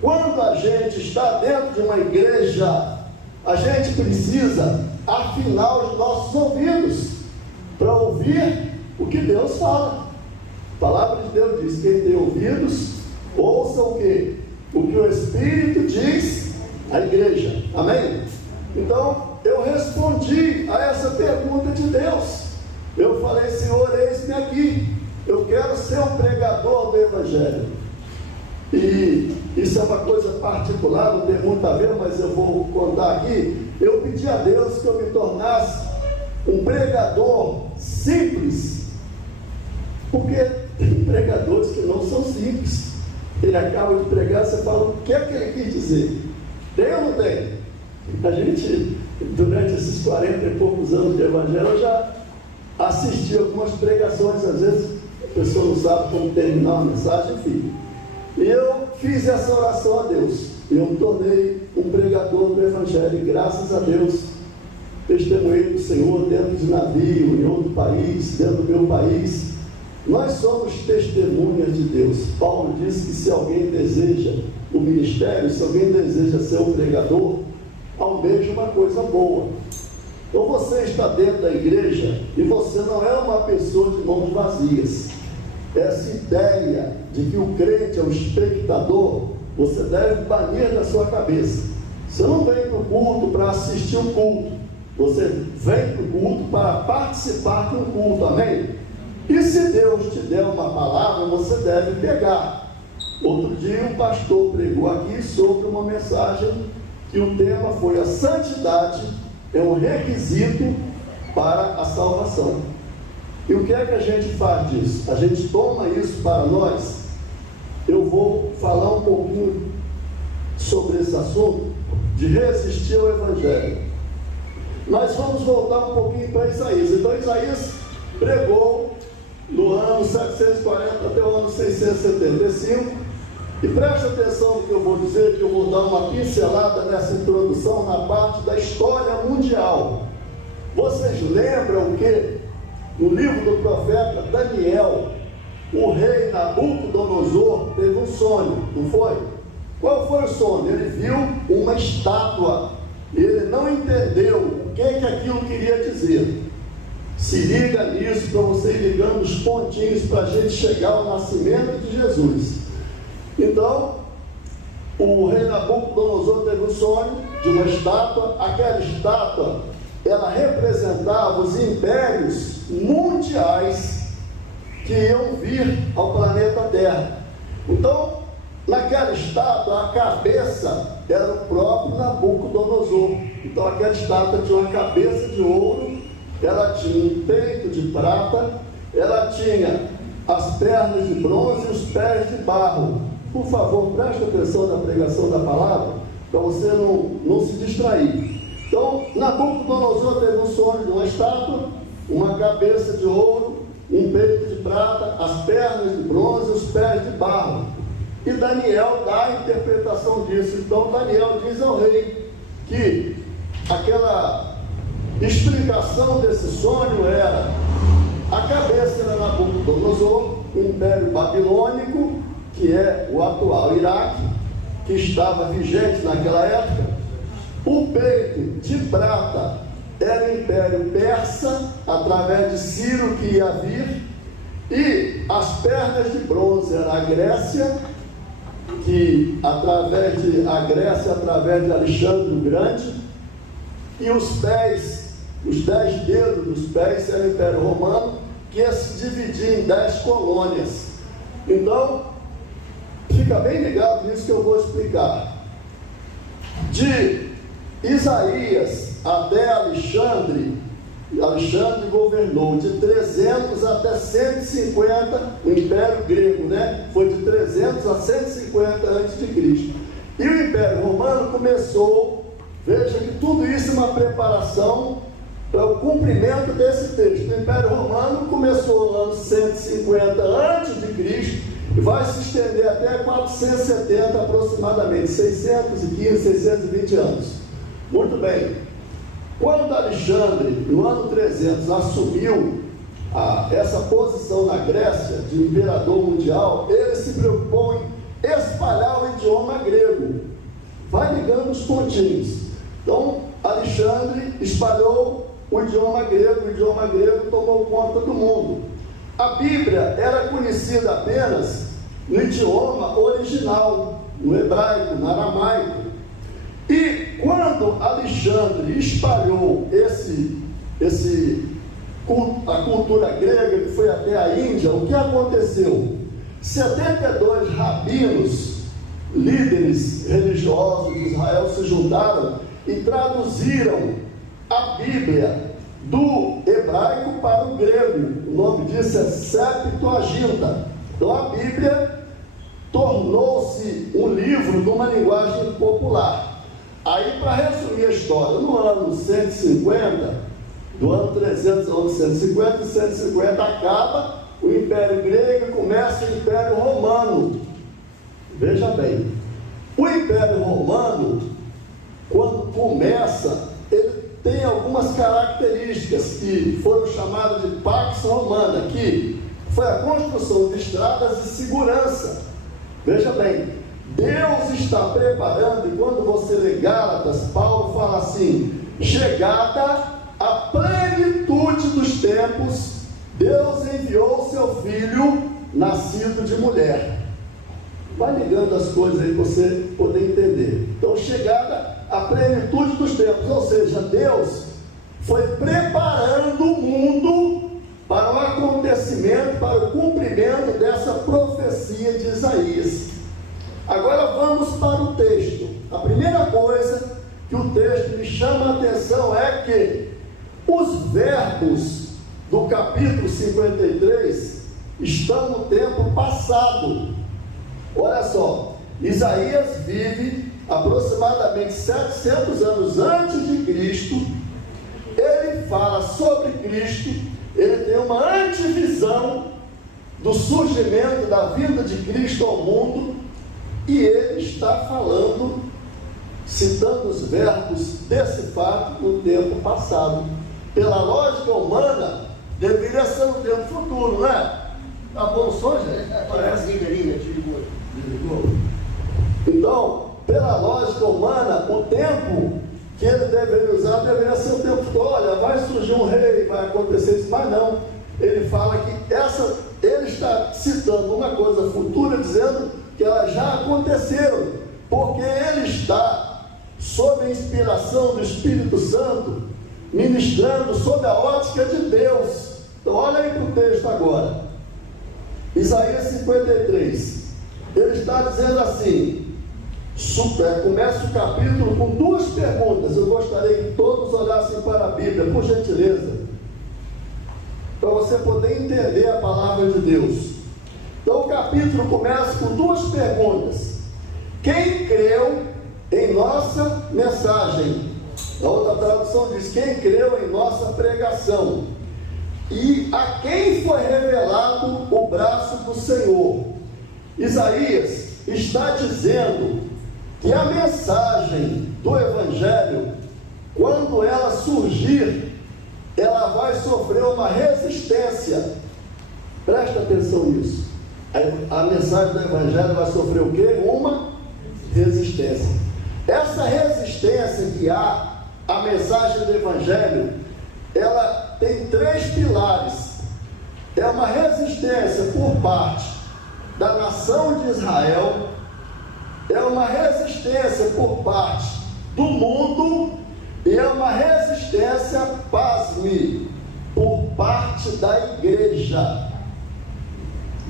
quando a gente está dentro de uma igreja, a gente precisa afinar os nossos ouvidos para ouvir o que Deus fala. A palavra de Deus diz: quem tem ouvidos, ouça o que? O que o Espírito diz à igreja. Amém? Então, eu respondi a essa pergunta de Deus. Eu falei: Senhor, eis-me aqui. Eu quero ser um pregador do Evangelho. E isso é uma coisa particular, não tem muito a ver, mas eu vou contar aqui. Eu pedi a Deus que eu me tornasse um pregador simples, porque tem pregadores que não são simples. Ele acaba de pregar, você fala: o que é que ele quis dizer? Tem ou não tem? A gente, durante esses 40 e poucos anos de evangelho, eu já assisti algumas pregações. Às vezes a pessoa não sabe como terminar uma mensagem, enfim. E eu fiz essa oração a Deus, e eu me tornei um pregador do evangelho, e graças a Deus testemunhei do Senhor dentro de navio, em outro país, dentro do meu país. Nós somos testemunhas de Deus. Paulo disse que se alguém deseja o ministério, se alguém deseja ser um pregador, almeja uma coisa boa. Então você está dentro da igreja e você não é uma pessoa de mãos vazias. Essa ideia de que o crente é um espectador, você deve banir da sua cabeça. Você não vem para o culto para assistir o culto. Você vem para o culto para participar de um culto, amém? E se Deus te der uma palavra, você deve pegar. Outro dia um pastor pregou aqui sobre uma mensagem que o tema foi: a santidade é um requisito para a salvação. E o que é que a gente faz disso? A gente toma isso para nós. Eu vou falar um pouquinho sobre esse assunto de resistir ao Evangelho. Nós vamos voltar um pouquinho para Isaías. Então Isaías pregou no ano 740 até o ano 675. E preste atenção no que eu vou dizer, que eu vou dar uma pincelada nessa introdução na parte da história mundial. Vocês lembram que no livro do profeta Daniel, o rei Nabucodonosor teve um sonho, não foi? Qual foi o sonho? Ele viu uma estátua e ele não entendeu o que aquilo queria dizer. Se liga nisso para você ir ligando os pontinhos para a gente chegar ao nascimento de Jesus. Então, o rei Nabucodonosor teve um sonho de uma estátua. Aquela estátua, ela representava os impérios mundiais que iam vir ao planeta Terra. Então, naquela estátua, a cabeça era o próprio Nabucodonosor. Então, aquela estátua tinha uma cabeça de ouro, ela tinha um peito de prata, ela tinha as pernas de bronze e os pés de barro. Por favor, preste atenção na pregação da palavra, para você não se distrair. Então, Nabucodonosor teve um sonho de uma estátua, uma cabeça de ouro, um peito de prata, as pernas de bronze e os pés de barro. E Daniel dá a interpretação disso. Então, Daniel diz ao rei que aquela explicação desse sonho era: a cabeça era Nabucodonosor, o Império Babilônico, que é o atual Iraque, que estava vigente naquela época. O peito de prata era o Império Persa, através de Ciro, que ia vir, e as pernas de bronze era a Grécia, que através de Alexandre o Grande, e os pés, os 10 dedos dos pés era o Império Romano, que ia se dividir em 10 colônias. Então, fica bem ligado nisso que eu vou explicar. De Isaías até Alexandre governou de 300 até 150, o Império Grego, né? Foi de 300 a 150 a.C. E o Império Romano começou, veja que tudo isso é uma preparação para o cumprimento desse texto. O Império Romano começou no ano 150 a.C. e vai se estender até 470 aproximadamente, 615, 620 anos. Muito bem. Quando Alexandre, no ano 300, assumiu essa posição na Grécia de imperador mundial, ele se preocupou em espalhar o idioma grego. Vai ligando os pontinhos. Então, Alexandre espalhou o idioma grego tomou conta do mundo. A Bíblia era conhecida apenas no idioma original, no hebraico, no aramaico. E quando Alexandre espalhou a cultura grega, que foi até a Índia, o que aconteceu? 72 rabinos, líderes religiosos de Israel, se juntaram e traduziram a Bíblia do hebraico para o grego. O nome disso é Septuaginta. Então a Bíblia tornou-se um livro de uma linguagem popular. Aí, para resumir a história, no ano 150, do ano 300 ao ano 150, e 150 acaba o Império Grego e começa o Império Romano. Veja bem, o Império Romano, quando começa, ele tem algumas características que foram chamadas de Pax Romana, que foi a construção de estradas de segurança. Veja bem, Deus está preparando, e quando você lê Gálatas, Paulo fala assim: chegada a plenitude dos tempos, Deus enviou seu Filho, nascido de mulher. Vai ligando as coisas aí para você poder entender. Então, chegada a plenitude dos tempos, ou seja, Deus foi preparando o mundo para o acontecimento, para o cumprimento dessa profecia de Isaías. Agora vamos para o texto. A primeira coisa que o texto me chama a atenção é que os verbos do capítulo 53 estão no tempo passado. Olha só, Isaías vive aproximadamente 700 anos antes de Cristo. Ele fala sobre Cristo, ele tem uma antevisão do surgimento da vinda de Cristo ao mundo. E ele está falando, citando os verbos desse fato no tempo passado. Pela lógica humana, deveria ser no tempo futuro, não é? Tá bom o som, gente? Parece. Então, pela lógica humana, o tempo que ele deveria usar deveria ser o tempo futuro. Olha, vai surgir surgir um rei, vai acontecer isso, mas não. Ele fala que ele está citando uma coisa futura, dizendo que elas já aconteceram, porque ele está sob a inspiração do Espírito Santo, ministrando sob a ótica de Deus. Então olha aí para o texto agora, Isaías 53, ele está dizendo assim, começa o capítulo com duas perguntas. Eu gostaria que todos olhassem para a Bíblia, por gentileza, para você poder entender a palavra de Deus. Então o capítulo começa com duas perguntas. Quem creu em nossa mensagem? A outra tradução diz: quem creu em nossa pregação? E a quem foi revelado o braço do Senhor? Isaías está dizendo que a mensagem do Evangelho, quando ela surgir, ela vai sofrer uma resistência. Presta atenção nisso. A mensagem do Evangelho vai sofrer o quê? Uma resistência. Essa resistência que há à mensagem do Evangelho, ela tem três pilares. É uma resistência por parte da nação de Israel, é uma resistência por parte do mundo e é uma resistência, pasme, por parte da igreja.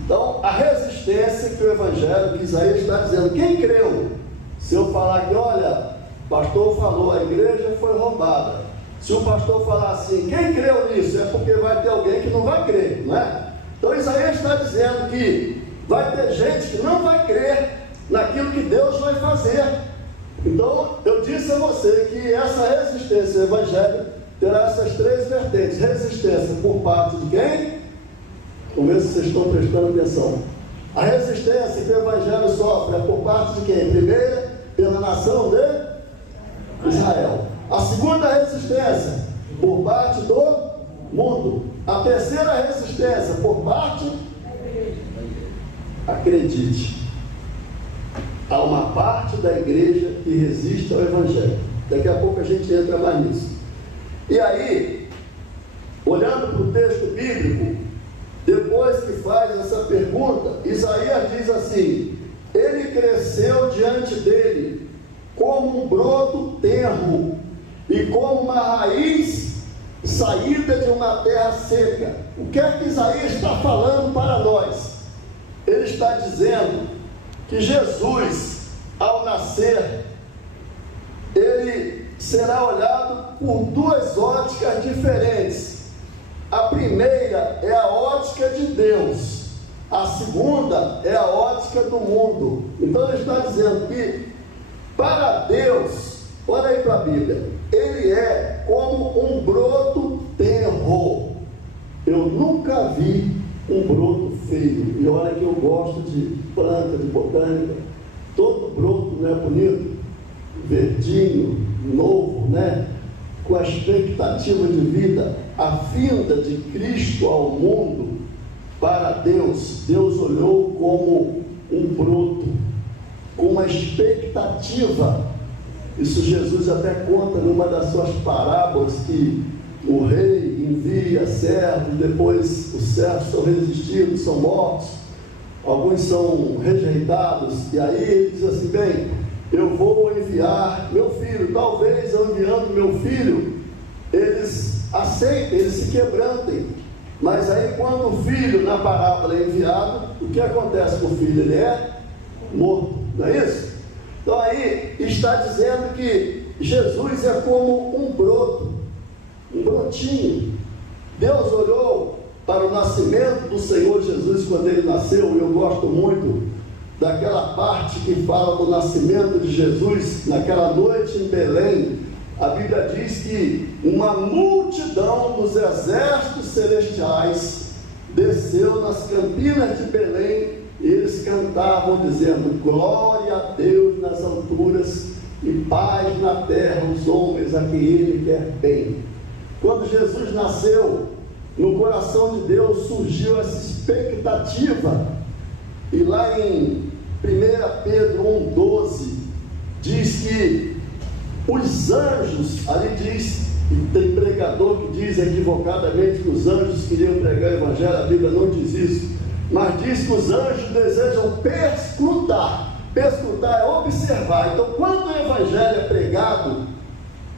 Então, a resistência que o Evangelho, que Isaías está dizendo, quem creu? Se eu falar que, olha, o pastor falou, a igreja foi roubada. Se o pastor falar assim, quem creu nisso? É porque vai ter alguém que não vai crer, não é? Então, Isaías está dizendo que vai ter gente que não vai crer naquilo que Deus vai fazer. Então, eu disse a você que essa resistência ao Evangelho terá essas três vertentes. Resistência por parte de quem? Vamos ver se vocês estão prestando atenção. A resistência que o Evangelho sofre é por parte de quem? Primeira, pela nação de Israel. A segunda resistência, por parte do mundo. A terceira resistência, por parte, acredite, há uma parte da igreja que resiste ao Evangelho. Daqui a pouco a gente entra mais nisso. E aí, olhando para o texto bíblico, depois que faz essa pergunta, Isaías diz assim: ele cresceu diante dele como um broto tenro e como uma raiz saída de uma terra seca. O que é que Isaías está falando para nós? Ele está dizendo que Jesus, ao nascer, ele será olhado por duas óticas diferentes. A primeira é a ótica de Deus, a segunda é a ótica do mundo. Então ele está dizendo que para Deus, olha aí para a Bíblia, ele é como um broto tenro. Eu nunca vi um broto feio. E olha que eu gosto de planta, de botânica. Todo broto não é bonito? Verdinho, novo, né? Com a expectativa de vida. A vinda de Cristo ao mundo, para Deus, Deus olhou como um broto, com uma expectativa. Isso Jesus até conta numa das suas parábolas, que o rei envia servos, depois os servos são resistidos, são mortos, alguns são rejeitados, e aí ele diz assim: bem, eu vou enviar meu filho. Talvez eu enviando meu filho, eles aceitem, eles se quebrantem. Mas aí quando o filho na parábola é enviado, o que acontece com o filho? Ele é morto, não é isso? Então aí está dizendo que Jesus é como um broto, um brotinho. Deus olhou para o nascimento do Senhor Jesus quando ele nasceu, e eu gosto muito daquela parte que fala do nascimento de Jesus, naquela noite em Belém. A Bíblia diz que uma multidão dos exércitos celestiais desceu nas campinas de Belém, e eles cantavam dizendo: glória a Deus nas alturas e paz na terra aos homens a quem Ele quer bem. Quando Jesus nasceu, no coração de Deus surgiu essa expectativa, e lá em 1 Pedro 1,12 diz que os anjos, ali diz E tem pregador que diz equivocadamente que os anjos queriam pregar o Evangelho. A Bíblia não diz isso, mas diz que os anjos desejam perscrutar. Perscrutar é observar. Então, quando o Evangelho é pregado,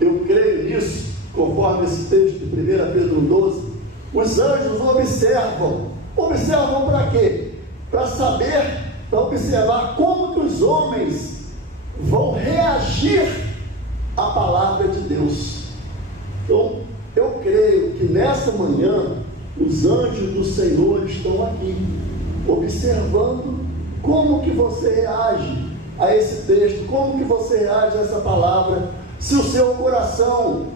eu creio nisso, conforme esse texto de 1 Pedro 12, os anjos observam. Observam para quê? Para saber, para observar como que os homens vão reagir à palavra de Deus. Então, eu creio que nessa manhã, os anjos do Senhor estão aqui, observando como que você reage a esse texto, como que você reage a essa palavra, se o seu coração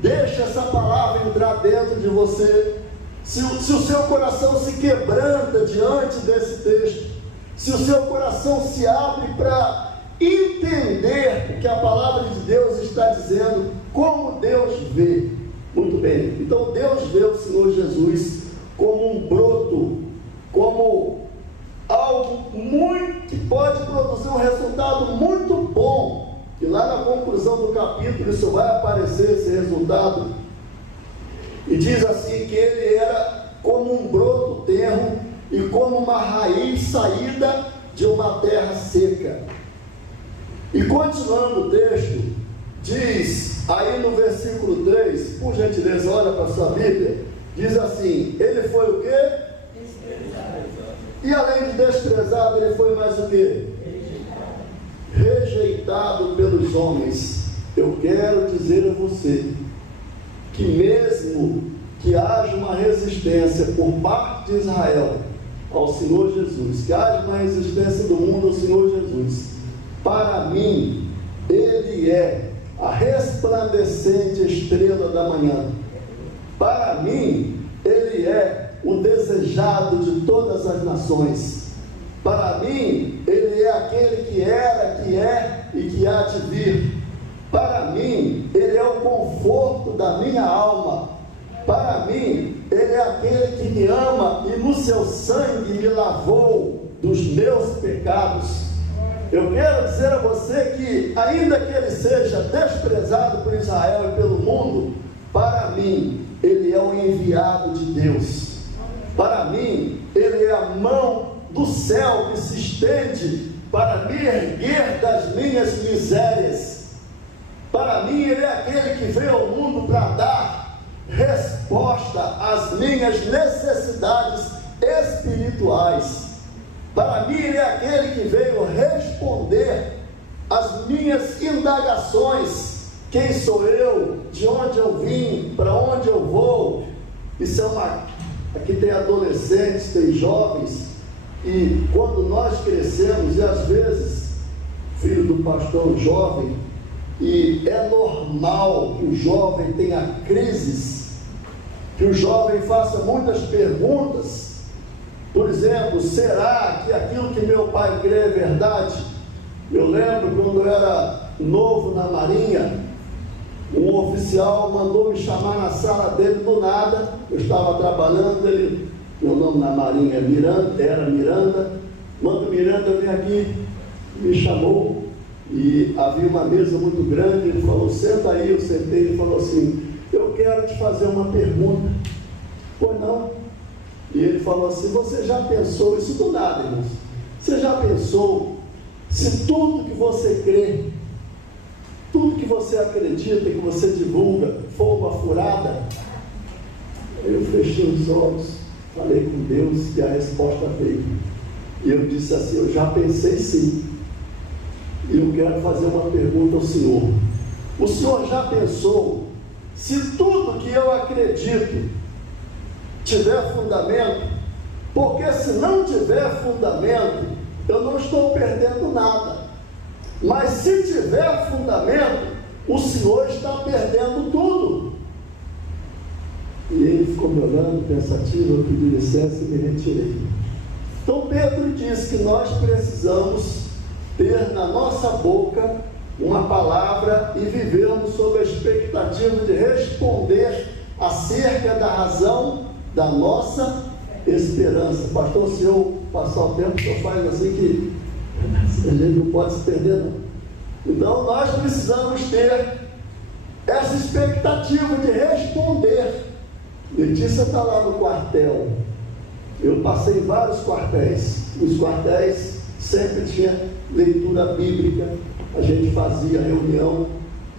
deixa essa palavra entrar dentro de você, se o seu coração se quebranta diante desse texto, se o seu coração se abre para entender o que a palavra de Deus está dizendo, como Deus vê. Muito bem, então Deus vê o Senhor Jesus como um broto, como algo que pode produzir um resultado muito bom, e lá na conclusão do capítulo isso vai aparecer, esse resultado, e diz assim que ele era como um broto tenro e como uma raiz saída de uma terra seca. E continuando o texto, diz aí no versículo 3, por gentileza, olha para a sua Bíblia, diz assim: ele foi o quê? E além de desprezado, ele foi mais o quê? Rejeitado pelos homens. Eu quero dizer a você que mesmo que haja uma resistência por parte de Israel ao Senhor Jesus, que haja uma resistência do mundo ao Senhor Jesus, para mim, ele é a resplandecente estrela da manhã. Para mim, ele é o desejado de todas as nações. Para mim, ele é aquele que era, que é e que há de vir. Para mim, ele é o conforto da minha alma. Para mim, ele é aquele que me ama e no seu sangue me lavou dos meus pecados. Eu quero dizer a você que, ainda que ele seja desprezado por Israel e pelo mundo, para mim, ele é o enviado de Deus. Para mim, ele é a mão do céu que se estende para me erguer das minhas misérias. Para mim, ele é aquele que veio ao mundo para dar resposta às minhas necessidades espirituais. Para mim, ele é aquele que veio responder às minhas indagações. Quem sou eu? De onde eu vim? Para onde eu vou? Isso é uma... Aqui tem adolescentes, tem jovens, e quando nós crescemos, e às vezes, filho do pastor jovem, e é normal que o jovem tenha crises, que o jovem faça muitas perguntas. Por exemplo, será que aquilo que meu pai crê é verdade? Eu lembro quando eu era novo na Marinha, um oficial mandou me chamar na sala dele do nada. Eu estava trabalhando, meu nome na Marinha era Miranda. Manda Miranda, vem aqui, me chamou, e havia uma mesa muito grande. Ele falou: senta aí. Eu sentei. Ele falou assim: eu quero te fazer uma pergunta. Pois não? E ele falou assim: você já pensou, isso do nada, irmãos, você já pensou se tudo que você crê, tudo que você acredita, que você divulga, for uma furada? Eu fechei os olhos, falei com Deus, e a resposta veio. E eu disse assim: eu já pensei sim. E eu quero fazer uma pergunta ao Senhor. O Senhor já pensou se tudo que eu acredito tiver fundamento? Porque se não tiver fundamento, eu não estou perdendo nada. Mas se tiver fundamento, o Senhor está perdendo tudo. E ele ficou me olhando pensativo. Eu pedi licença e me retirei. Então Pedro diz que nós precisamos ter na nossa boca uma palavra e vivermos sob a expectativa de responder acerca da razão da nossa esperança. Pastor, se eu passar o tempo, o senhor faz assim que a gente não pode se perder, não. Então nós precisamos ter essa expectativa de responder. Letícia está lá no quartel. Eu passei em vários quartéis. Os quartéis sempre tinha leitura bíblica. A gente fazia reunião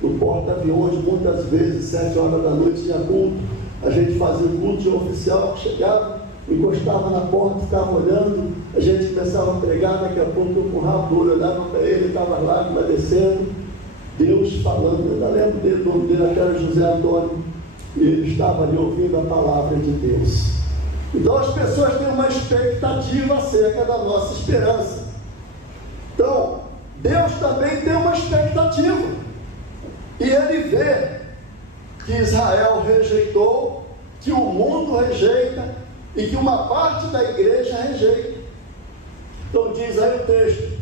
no porta-aviões, muitas vezes, 7 horas da noite tinha culto. A gente fazia o culto de oficial, chegava, encostava na porta, ficava olhando, a gente começava a pregar, daqui a pouco eu com o rabo duro, olhava para ele, estava lá, agradecendo, Deus falando. Eu ainda lembro dele, o nome dele era José Antônio, e ele estava ali ouvindo a palavra de Deus. Então as pessoas têm uma expectativa acerca da nossa esperança. Então, Deus também tem uma expectativa, e Ele vê que Israel rejeitou, que o mundo rejeita, e que uma parte da igreja rejeita. Então diz aí o texto,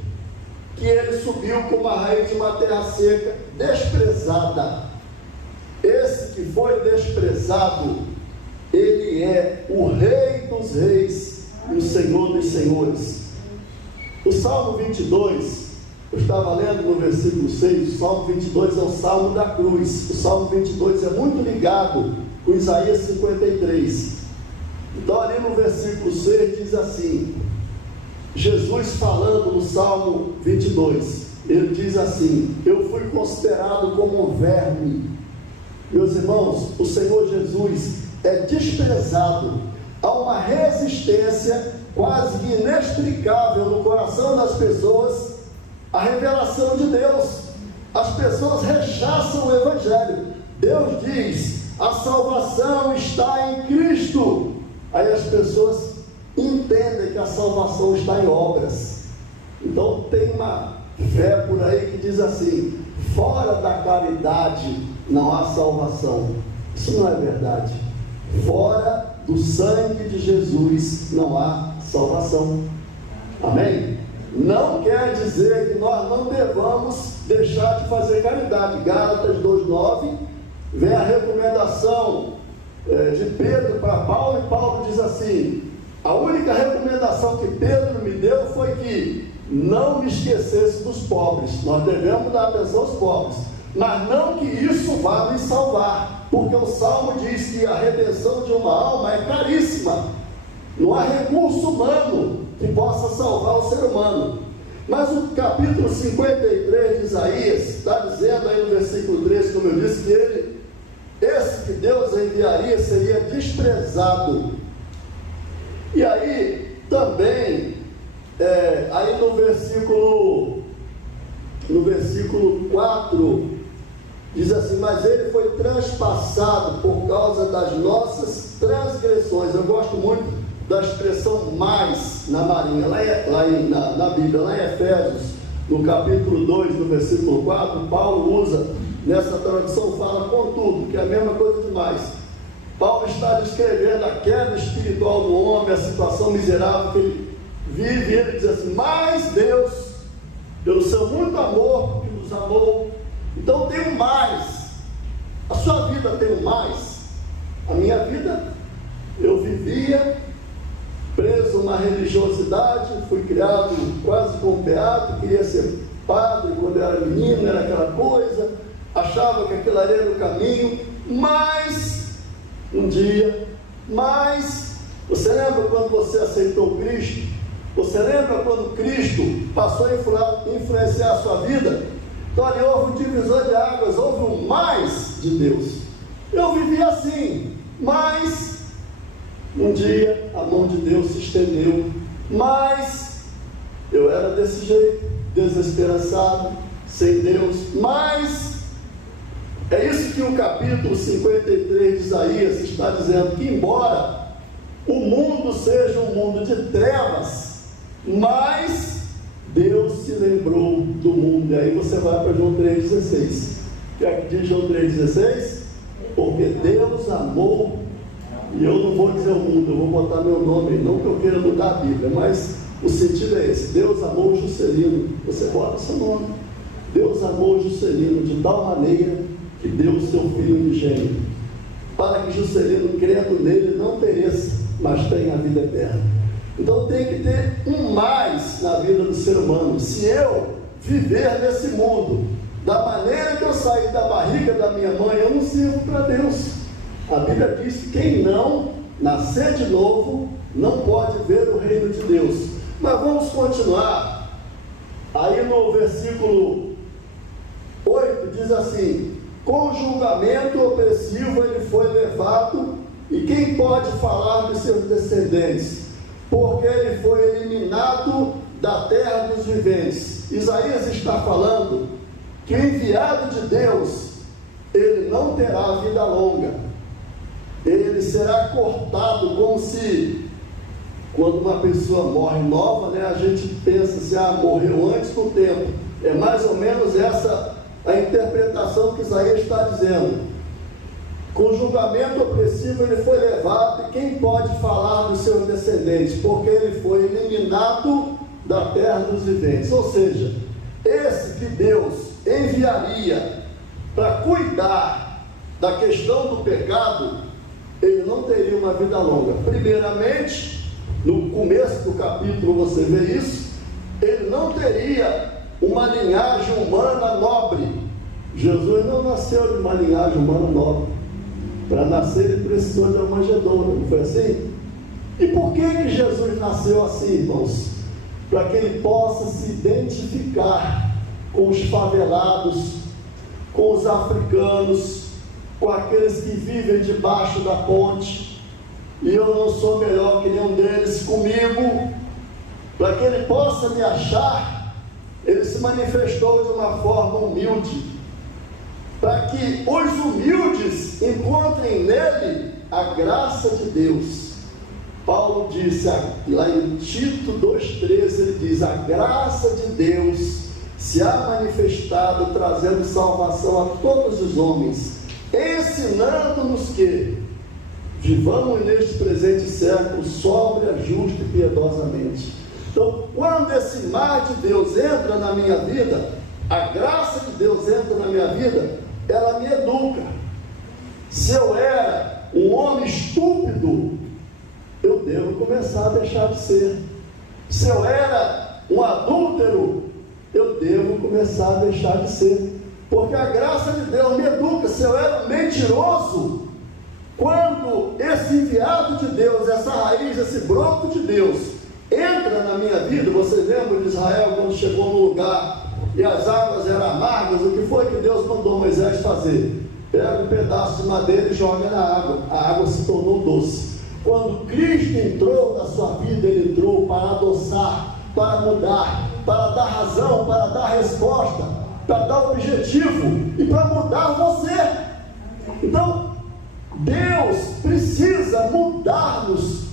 que ele subiu como a raiz de uma terra seca, desprezada. Esse que foi desprezado, ele é o Rei dos Reis e o Senhor dos Senhores. O Salmo 22, eu estava lendo no versículo 6, o Salmo 22 é o Salmo da cruz. O Salmo 22 é muito ligado com Isaías 53. Então ali no versículo 6 diz assim, Jesus falando no Salmo 22, ele diz assim: eu fui considerado como um verme. Meus irmãos, o Senhor Jesus é desprezado. Há uma resistência quase que inexplicável no coração das pessoas à revelação de Deus. As pessoas rechaçam o Evangelho. Deus diz, a salvação está em Cristo. Aí as pessoas entendem que a salvação está em obras. Então tem uma fé por aí que diz assim, fora da caridade não há salvação. Isso não é verdade. Fora do sangue de Jesus não há salvação. Amém? Não quer dizer que nós não devamos deixar de fazer caridade. Gálatas 2,9 vem a recomendação de Pedro para Paulo, e Paulo diz assim: a única recomendação que Pedro me deu foi que não me esquecesse dos pobres. Nós devemos dar atenção aos pobres, mas não que isso vá nos salvar, porque o Salmo diz que a redenção de uma alma é caríssima. Não há recurso humano que possa salvar o ser humano. Mas o capítulo 53 de Isaías está dizendo aí no versículo 13, como eu disse, que esse que Deus enviaria seria desprezado. E aí também, aí no versículo 4, diz assim: mas ele foi transpassado por causa das nossas transgressões. Eu gosto muito da expressão mais na Marinha, na Bíblia, lá em Efésios, no capítulo 2, no versículo 4, Paulo usa, nessa tradução fala contudo, que é a mesma coisa demais. Paulo está descrevendo a queda espiritual do homem, a situação miserável que ele vive, e ele diz assim: mas Deus, pelo seu muito amor, que nos amou. Então tem um mais. A sua vida tem um mais. A minha vida, eu vivia preso a uma religiosidade, fui criado quase como beato, queria ser padre quando eu era menino, era aquela coisa, achava que aquilo ali era o caminho, mas um dia, você lembra quando você aceitou Cristo? Você lembra quando Cristo passou a influenciar a sua vida? Então ali houve um divisor de águas, houve um mais de Deus. Eu vivia assim, mas um dia a mão de Deus se estendeu, mas eu era desse jeito, desesperançado, sem Deus. Mas é isso que o capítulo 53 de Isaías está dizendo, que embora o mundo seja um mundo de trevas, mas Deus se lembrou do mundo. E aí você vai para João 3,16. O que é que diz João 3,16? Porque Deus amou, e eu não vou dizer o mundo, eu vou botar meu nome, não que eu queira mudar a Bíblia, mas o sentido é esse: Deus amou o Juscelino. Você bota seu nome. Deus amou o Juscelino de tal maneira que deu o seu Filho unigênito, para que Juscelino, crendo nele, não pereça, mas tenha a vida eterna. Então tem que ter um mais na vida do ser humano. Se eu viver nesse mundo Da maneira que eu saí da barriga da minha mãe, eu não sirvo para Deus. A Bíblia diz que quem não nascer de novo não pode ver o reino de Deus. Mas vamos continuar. Aí no versículo 8 diz assim: com julgamento opressivo ele foi levado, e quem pode falar dos seus descendentes? Porque ele foi eliminado da terra dos viventes. Isaías está falando que o enviado de Deus, ele não terá vida longa. Ele será cortado, como se, quando uma pessoa morre nova, né, a gente pensa assim, morreu antes do tempo. É mais ou menos essa a interpretação que Isaías está dizendo. Com julgamento opressivo ele foi levado, e quem pode falar dos seus descendentes? Porque ele foi eliminado da terra dos viventes. Ou seja, esse que Deus enviaria para cuidar da questão do pecado, ele não teria uma vida longa. Primeiramente, no começo do capítulo você vê isso, ele não teria uma linhagem humana nobre. Jesus não nasceu de uma linhagem humana nobre. Para nascer ele precisou de uma manjedoura, não foi assim? E por que Jesus nasceu assim, irmãos? Para que ele possa se identificar com os favelados, com os africanos, com aqueles que vivem debaixo da ponte, e eu não sou melhor que nenhum deles, comigo, para que ele possa me achar. Ele se manifestou de uma forma humilde, para que os humildes encontrem nele a graça de Deus. Paulo disse lá em Tito 2,13, ele diz: a graça de Deus se há manifestado, trazendo salvação a todos os homens, ensinando-nos que vivamos neste presente século sóbria, justa e piedosamente. Então, quando esse mar de Deus entra na minha vida, a graça de Deus entra na minha vida, ela me educa. Se eu era um homem estúpido, eu devo começar a deixar de ser. Se eu era um adúltero, eu devo começar a deixar de ser, porque a graça de Deus me educa. Se eu era mentiroso, quando esse enviado de Deus, essa raiz, esse broto de Deus entra na minha vida, você lembra de Israel quando chegou no lugar e as águas eram amargas? O que foi que Deus mandou Moisés fazer? Pega um pedaço de madeira e joga na água. A água se tornou doce. Quando Cristo entrou na sua vida, ele entrou para adoçar, para mudar, para dar razão, para dar resposta, para dar objetivo e para mudar você. Então, Deus precisa mudar-nos,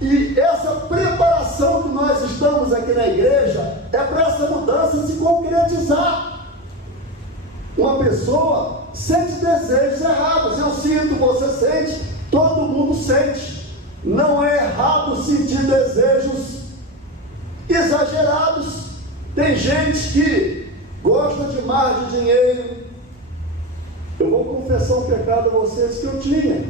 e essa preparação que nós estamos aqui na igreja é para essa mudança se concretizar. Uma pessoa sente desejos errados, eu sinto, você sente, todo mundo sente. Não é errado sentir desejos exagerados. Tem gente que gosta demais de dinheiro. Eu vou confessar um pecado a vocês que eu tinha.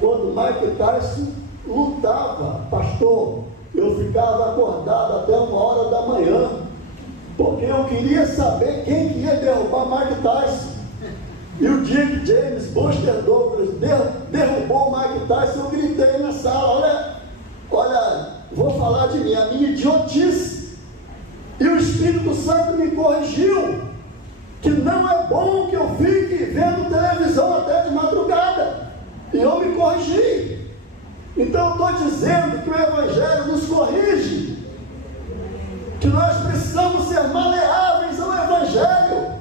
Quando Mike Tyson lutava, pastor, eu ficava acordado até 1h da manhã, porque eu queria saber quem que ia derrubar Mike Tyson. E o dia que James Buster Douglas derrubou o Mike Tyson, eu gritei na sala: olha, vou falar de mim, a minha idiotice. E o Espírito Santo me corrigiu, que não é bom que eu fique vendo televisão até de madrugada. E eu me corrigi. Então eu estou dizendo que o Evangelho nos corrige, que nós precisamos ser maleáveis ao Evangelho,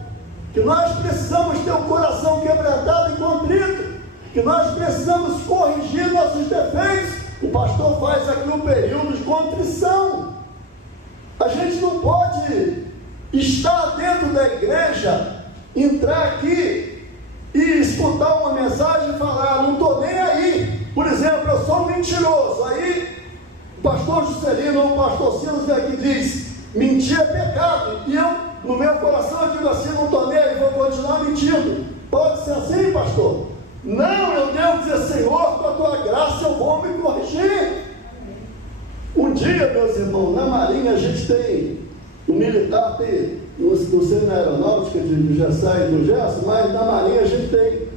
que nós precisamos ter um coração quebrantado e contrito, que nós precisamos corrigir nossos defeitos. O pastor faz aqui um período de contrição. A gente não pode estar dentro da igreja, entrar aqui e escutar uma mensagem e falar: não estou nem aí. Por exemplo, eu sou um mentiroso. Aí o pastor Juscelino ou o pastor Silas vem aqui e diz: mentir é pecado. E eu, no meu coração, eu digo assim: não estou nem aí, vou continuar mentindo. Pode ser assim, pastor? Não, eu devo dizer: Senhor, com a tua graça eu vou me corrigir. Um dia, meus irmãos, na Marinha a gente tem, o militar tem não sei na aeronáutica do Gessé e do Gerson, mas na Marinha a gente tem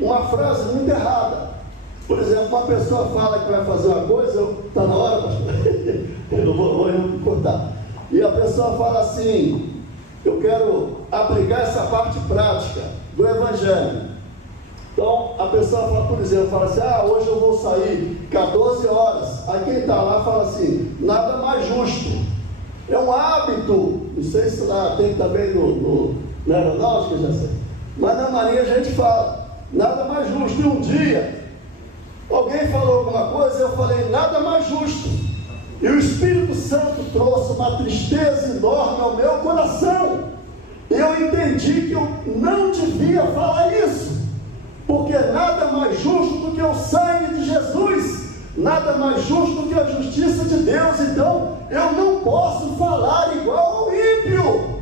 uma frase muito errada. Por exemplo, uma pessoa fala que vai fazer uma coisa, está na hora, pastor? Eu não vou cortar. E a pessoa fala assim: eu quero aplicar essa parte prática do Evangelho. Então, a pessoa fala, por exemplo, fala assim: hoje eu vou sair 14 horas. Aí quem está lá fala assim: nada mais justo. É um hábito, não sei se lá tem também na aeronáutica, já sei. Mas na Marinha a gente fala, nada mais justo. E um dia, alguém falou alguma coisa, eu falei, nada mais justo. E o Espírito Santo trouxe uma tristeza enorme ao meu coração. Eu entendi que eu não devia falar isso, porque nada mais justo do que o sangue de Jesus, nada mais justo do que a justiça de Deus. Então, eu não posso falar igual ao ímpio.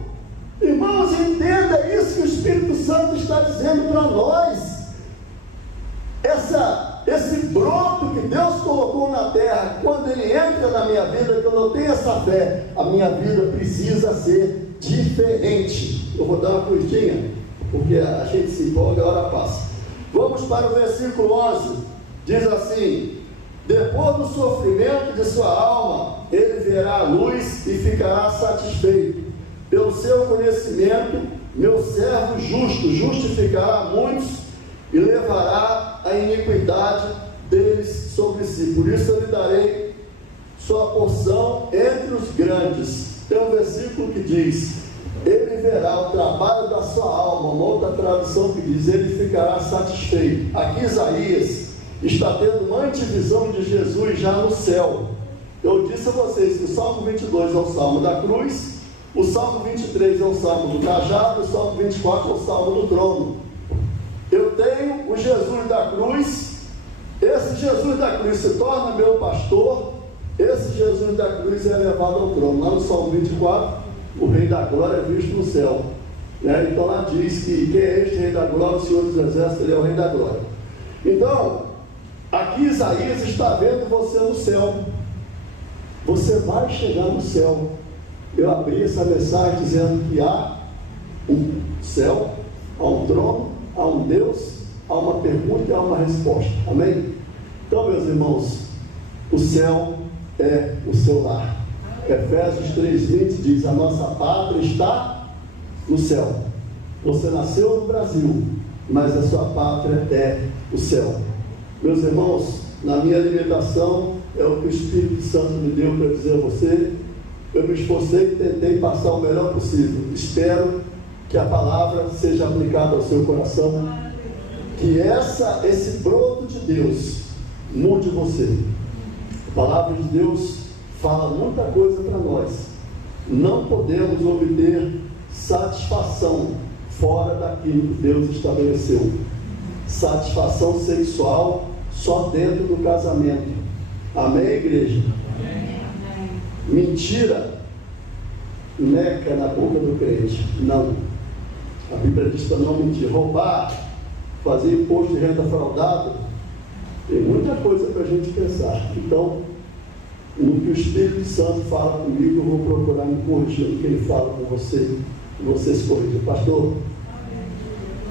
Irmãos, entenda isso que o Espírito Santo está dizendo para nós. Esse broto que Deus colocou na terra, quando ele entra na minha vida, que eu não tenho essa fé, a minha vida precisa ser diferente. Eu vou dar uma curtinha, porque a gente se empolga, a hora passa. Vamos para o versículo 11. Diz assim: depois do sofrimento de sua alma, ele verá a luz e ficará satisfeito. Pelo seu conhecimento, meu servo justo justificará muitos e levará a iniquidade deles sobre si. Por isso eu lhe darei sua porção entre os grandes. Tem um versículo que diz: ele verá o trabalho da sua alma. Uma outra tradução que diz: ele ficará satisfeito. Aqui Isaías está tendo uma antivisão de Jesus já no céu. Eu disse a vocês que o Salmo 22 é o Salmo da cruz, o Salmo 23 é o Salmo do cajado, o Salmo 24 é o Salmo do trono. Eu tenho o Jesus da cruz. Esse Jesus da cruz se torna meu pastor. Esse Jesus da cruz é levado ao trono. Lá no Salmo 24, o Rei da Glória é visto no céu, né? Então lá diz que quem é este Rei da Glória? O Senhor dos Exércitos, ele é o Rei da Glória. Então, aqui Isaías está vendo você no céu. Você vai chegar no céu. Eu abri essa mensagem dizendo que há um céu, há um trono, há um Deus, há uma pergunta e há uma resposta. Amém? Então, meus irmãos, o céu é o seu lar. Efésios 3:20 diz: a nossa pátria está no céu. Você nasceu no Brasil, mas a sua pátria é o céu. Meus irmãos, na minha limitação, é o que o Espírito Santo me deu para dizer a você. Eu me esforcei e tentei passar o melhor possível. Espero que a palavra seja aplicada ao seu coração, que esse broto de Deus mude você. A palavra de Deus fala muita coisa para nós. Não podemos obter satisfação fora daquilo que Deus estabeleceu. Satisfação sexual só dentro do casamento. Amém, igreja? Amém. Mentira neca na boca do crente. Não. A Bíblia diz para não mentir. Roubar, fazer imposto de renda fraudado, tem muita coisa para a gente pensar. Então, no que o Espírito Santo fala comigo, eu vou procurar me corrigir no que ele fala com você, e você se corrija. Pastor,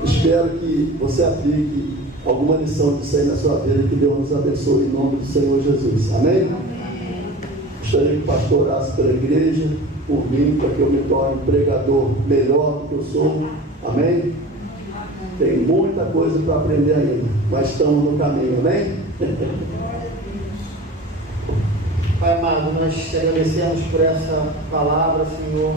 espero que você aplique alguma lição disso aí na sua vida, que Deus nos abençoe em nome do Senhor Jesus. Amém? Gostaria que o pastor orasse pela igreja, por mim, para que eu me torne um pregador melhor do que eu sou. Amém? Tem muita coisa para aprender ainda, mas estamos no caminho. Amém? Pai amado, nós te agradecemos por essa palavra, Senhor.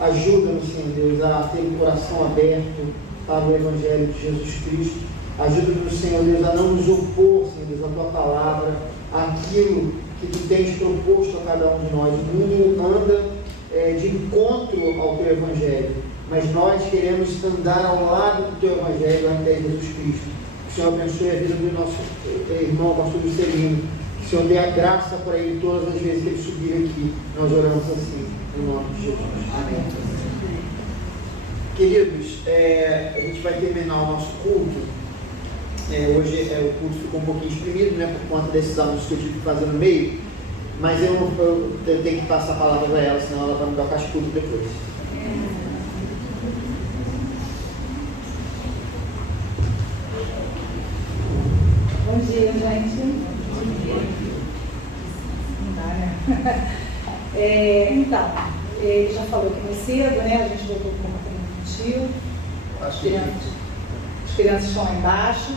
Ajuda-nos, Senhor Deus, a ter o coração aberto para o Evangelho de Jesus Cristo. Ajuda-nos, Senhor Deus, a não nos opor, Senhor Deus, à tua palavra, àquilo que tu tens proposto a cada um de nós. O mundo anda de encontro ao teu Evangelho, mas nós queremos andar ao lado do teu Evangelho, até Jesus Cristo. O Senhor abençoe a vida do nosso irmão, pastor Juscelino. O Senhor dê a graça para ele todas as vezes que ele subir aqui. Nós oramos assim, em nome de Jesus. Amém. Queridos, a gente vai terminar o nosso culto. Hoje o culto ficou um pouquinho exprimido, né, por conta desses anúncios que eu tive que fazer no meio. Mas eu tenho que passar a palavra para ela, senão ela vai me dar o cascudo depois. Bom dia, gente. Não dá, né? Então, ele já falou que mais cedo, né? A gente voltou para o comportamento infantil. As crianças estão lá embaixo.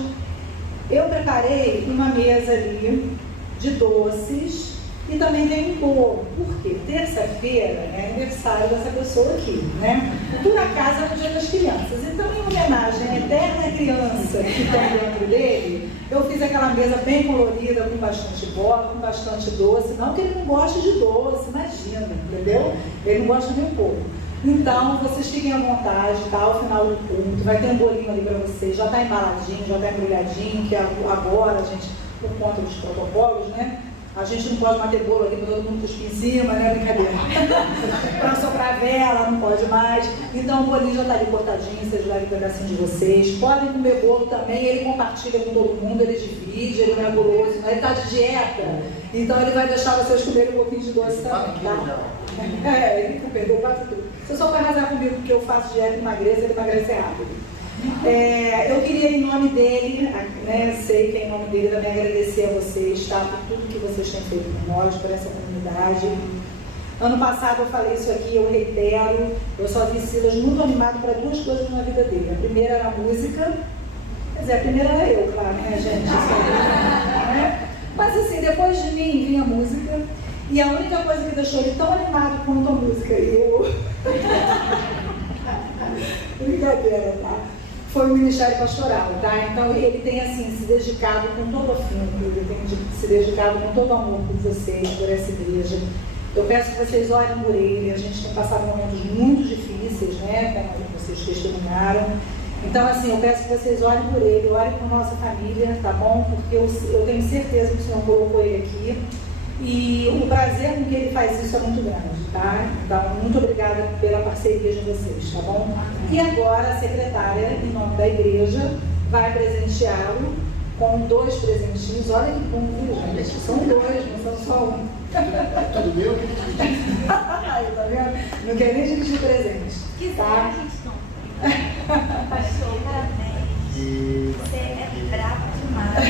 Eu preparei uma mesa ali de doces e também tem um bolo. Por quê? Terça-feira é aniversário dessa pessoa aqui, né? Por acaso é o Dia das Crianças. Então, em homenagem à eterna criança que tem dentro dele, eu fiz aquela mesa bem colorida, com bastante bola, com bastante doce. Não que ele não goste de doce, imagina, entendeu? Ele não gosta nem um pouco. Então, vocês fiquem à vontade, tá? Ao final do culto, vai ter um bolinho ali para vocês, já está embaladinho, já está embrulhadinho, que agora a gente, por conta dos protocolos, né? A gente não pode bater bolo ali para todo mundo cuspir em cima, né? Brincadeira. Para soprar vela, não pode mais. Então o bolinho já está ali cortadinho, vocês levem um pedacinho de vocês. Podem comer bolo também, ele compartilha com todo mundo, ele divide, ele não é guloso, ele está de dieta. Então ele vai deixar vocês comerem um pouquinho de doce também, tá? Ele perdeu quase tudo. Você só vai arrasar comigo porque eu faço dieta e emagreço, ele emagrece rápido. Eu queria, em nome dele, né, sei que é em nome dele, também agradecer a vocês, tá, por tudo que vocês têm feito por nós, por essa comunidade. Ano passado eu falei isso aqui, eu reitero, eu só vi Silas muito animado para duas coisas na vida dele. A primeira era a música, quer dizer, a primeira era eu, claro, né, gente? Né? Mas assim, depois de mim vinha a música, e a única coisa que deixou ele tão animado quanto a música, brincadeira, tá? Foi o Ministério Pastoral, tá? Então ele tem assim se dedicado com todo afinco, ele tem se dedicado com todo amor por vocês, por essa igreja. Eu peço que vocês orem por ele, a gente tem passado momentos muito difíceis, né? Como vocês testemunharam. Então assim, eu peço que vocês orem por ele, orem por nossa família, tá bom? Porque eu tenho certeza que o Senhor colocou ele aqui. E o prazer com que ele faz isso é muito grande, tá? Então, muito obrigada pela parceria de vocês, tá bom? E agora a secretária, em nome da igreja, vai presenteá-lo com 2 presentinhos. Olha que bom, viu, gente? São 2, não são só 1. Tudo meu? Aí, tá vendo? Não quer nem dividir presente. Tá? A gente não. Pastor, parabéns. Você é bravo demais.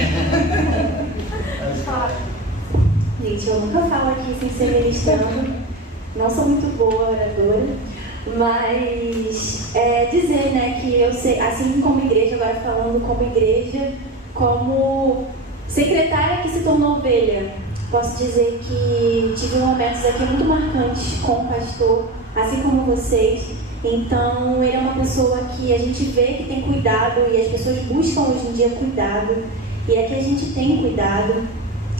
Gente, eu nunca falo aqui sem ser ministrando, não sou muito boa oradora, mas dizer, né, que eu sei, assim como igreja, agora falando como igreja, como secretária que se tornou ovelha, posso dizer que tive momentos aqui muito marcantes com o pastor, assim como vocês. Então, ele é uma pessoa que a gente vê que tem cuidado e as pessoas buscam hoje em dia cuidado, e é que a gente tem cuidado.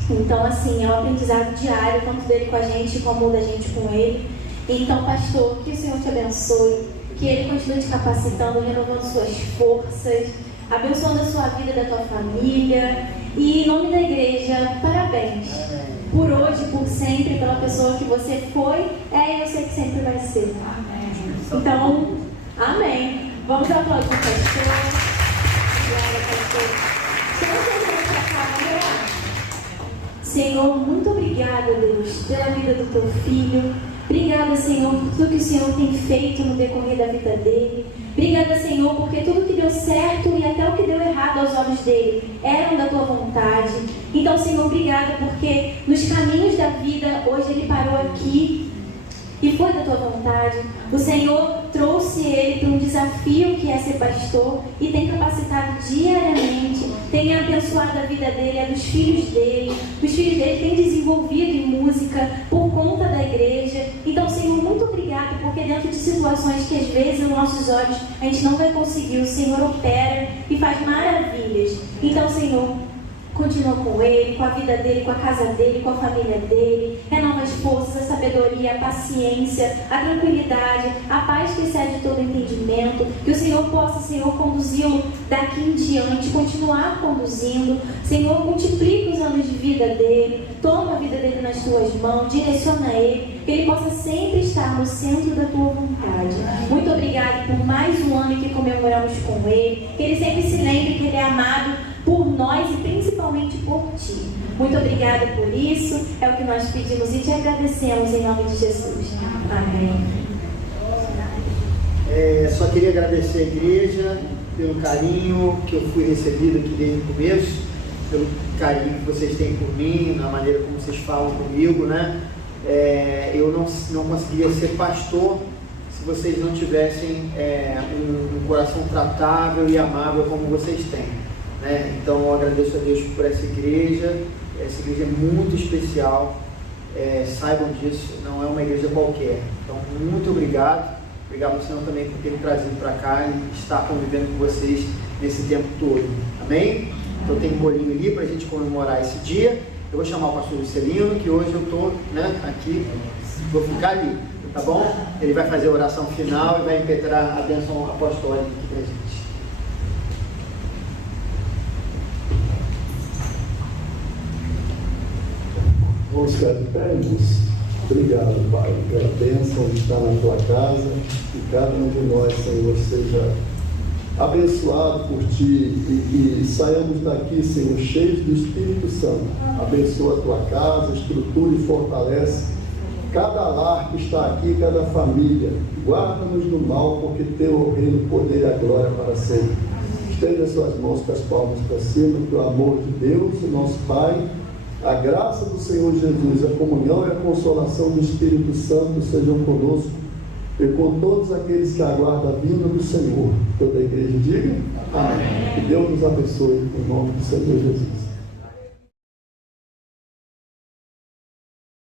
Então, assim, é um aprendizado diário, tanto dele com a gente, como da gente com ele. Então, pastor, que o Senhor te abençoe, que ele continue te capacitando, renovando suas forças, abençoando a sua vida e da tua família. E em nome da igreja, parabéns. Por hoje, por sempre, pela pessoa que você foi, e eu sei que sempre vai ser. Então, amém. Vamos aplaudir o pastor. Glória, pastor. Senhor, muito obrigada, Deus, pela vida do teu filho. Obrigada, Senhor, por tudo que o Senhor tem feito no decorrer da vida dele. Obrigada, Senhor, porque tudo que deu certo e até o que deu errado aos olhos dele eram da tua vontade. Então, Senhor, obrigada porque nos caminhos da vida, hoje ele parou aqui e foi da tua vontade. O Senhor trouxe ele para um desafio que é ser pastor e tem capacitado diariamente, tem abençoado a vida dele, a dos filhos dele. Os filhos dele têm desenvolvido em música por conta da igreja. Então, Senhor, muito obrigado, porque dentro de situações que às vezes, nos nossos olhos, a gente não vai conseguir, o Senhor opera e faz maravilhas. Então, Senhor, continua com ele, com a vida dele, com a casa dele, com a família dele. Renova as forças, a sabedoria, a paciência, a tranquilidade, a paz que excede todo entendimento. Que o Senhor possa, Senhor, conduzi-lo daqui em diante, continuar conduzindo. Senhor, multiplica os anos de vida dele, toma a vida dele nas tuas mãos, direciona ele, que ele possa sempre estar no centro da tua vontade. Muito obrigado por mais um ano que comemoramos com ele. Que ele sempre se lembre que ele é amado por nós e principalmente por ti. Muito obrigada por isso, é o que nós pedimos e te agradecemos em nome de Jesus. Amém. Só queria agradecer a igreja pelo carinho que eu fui recebido aqui desde o começo. pelo carinho que vocês têm por mim, na maneira como vocês falam comigo, né? Eu não conseguiria ser pastor se vocês não tivessem um coração tratável e amável como vocês têm, né? Então eu agradeço a Deus por essa igreja é muito especial, saibam disso, não é uma igreja qualquer. Então muito obrigado ao Senhor também por ter me trazido para cá e estar convivendo com vocês nesse tempo todo, amém? Então tem um bolinho ali para a gente comemorar esse dia. Eu vou chamar o pastor Juscelino, que hoje eu estou aqui, vou ficar ali, tá bom? Ele vai fazer a oração final e vai impetrar a bênção apostólica aqui para a gente. Vamos ficar de pé, irmãos. Obrigado, Pai, pela bênção de estar na tua casa, que cada um de nós, Senhor, seja abençoado por Ti e saiamos daqui, Senhor, cheios do Espírito Santo. Abençoa a tua casa, estrutura e fortalece cada lar que está aqui, cada família. Guarda-nos do mal, porque Teu é o reino, o poder e a glória para sempre. Estenda as suas mãos com as palmas para cima, que o amor de Deus, o nosso Pai, a graça do Senhor Jesus, a comunhão e a consolação do Espírito Santo sejam conosco e com todos aqueles que aguardam a vinda do Senhor. Toda a igreja diga amém. Que Deus nos abençoe em nome do Senhor Jesus.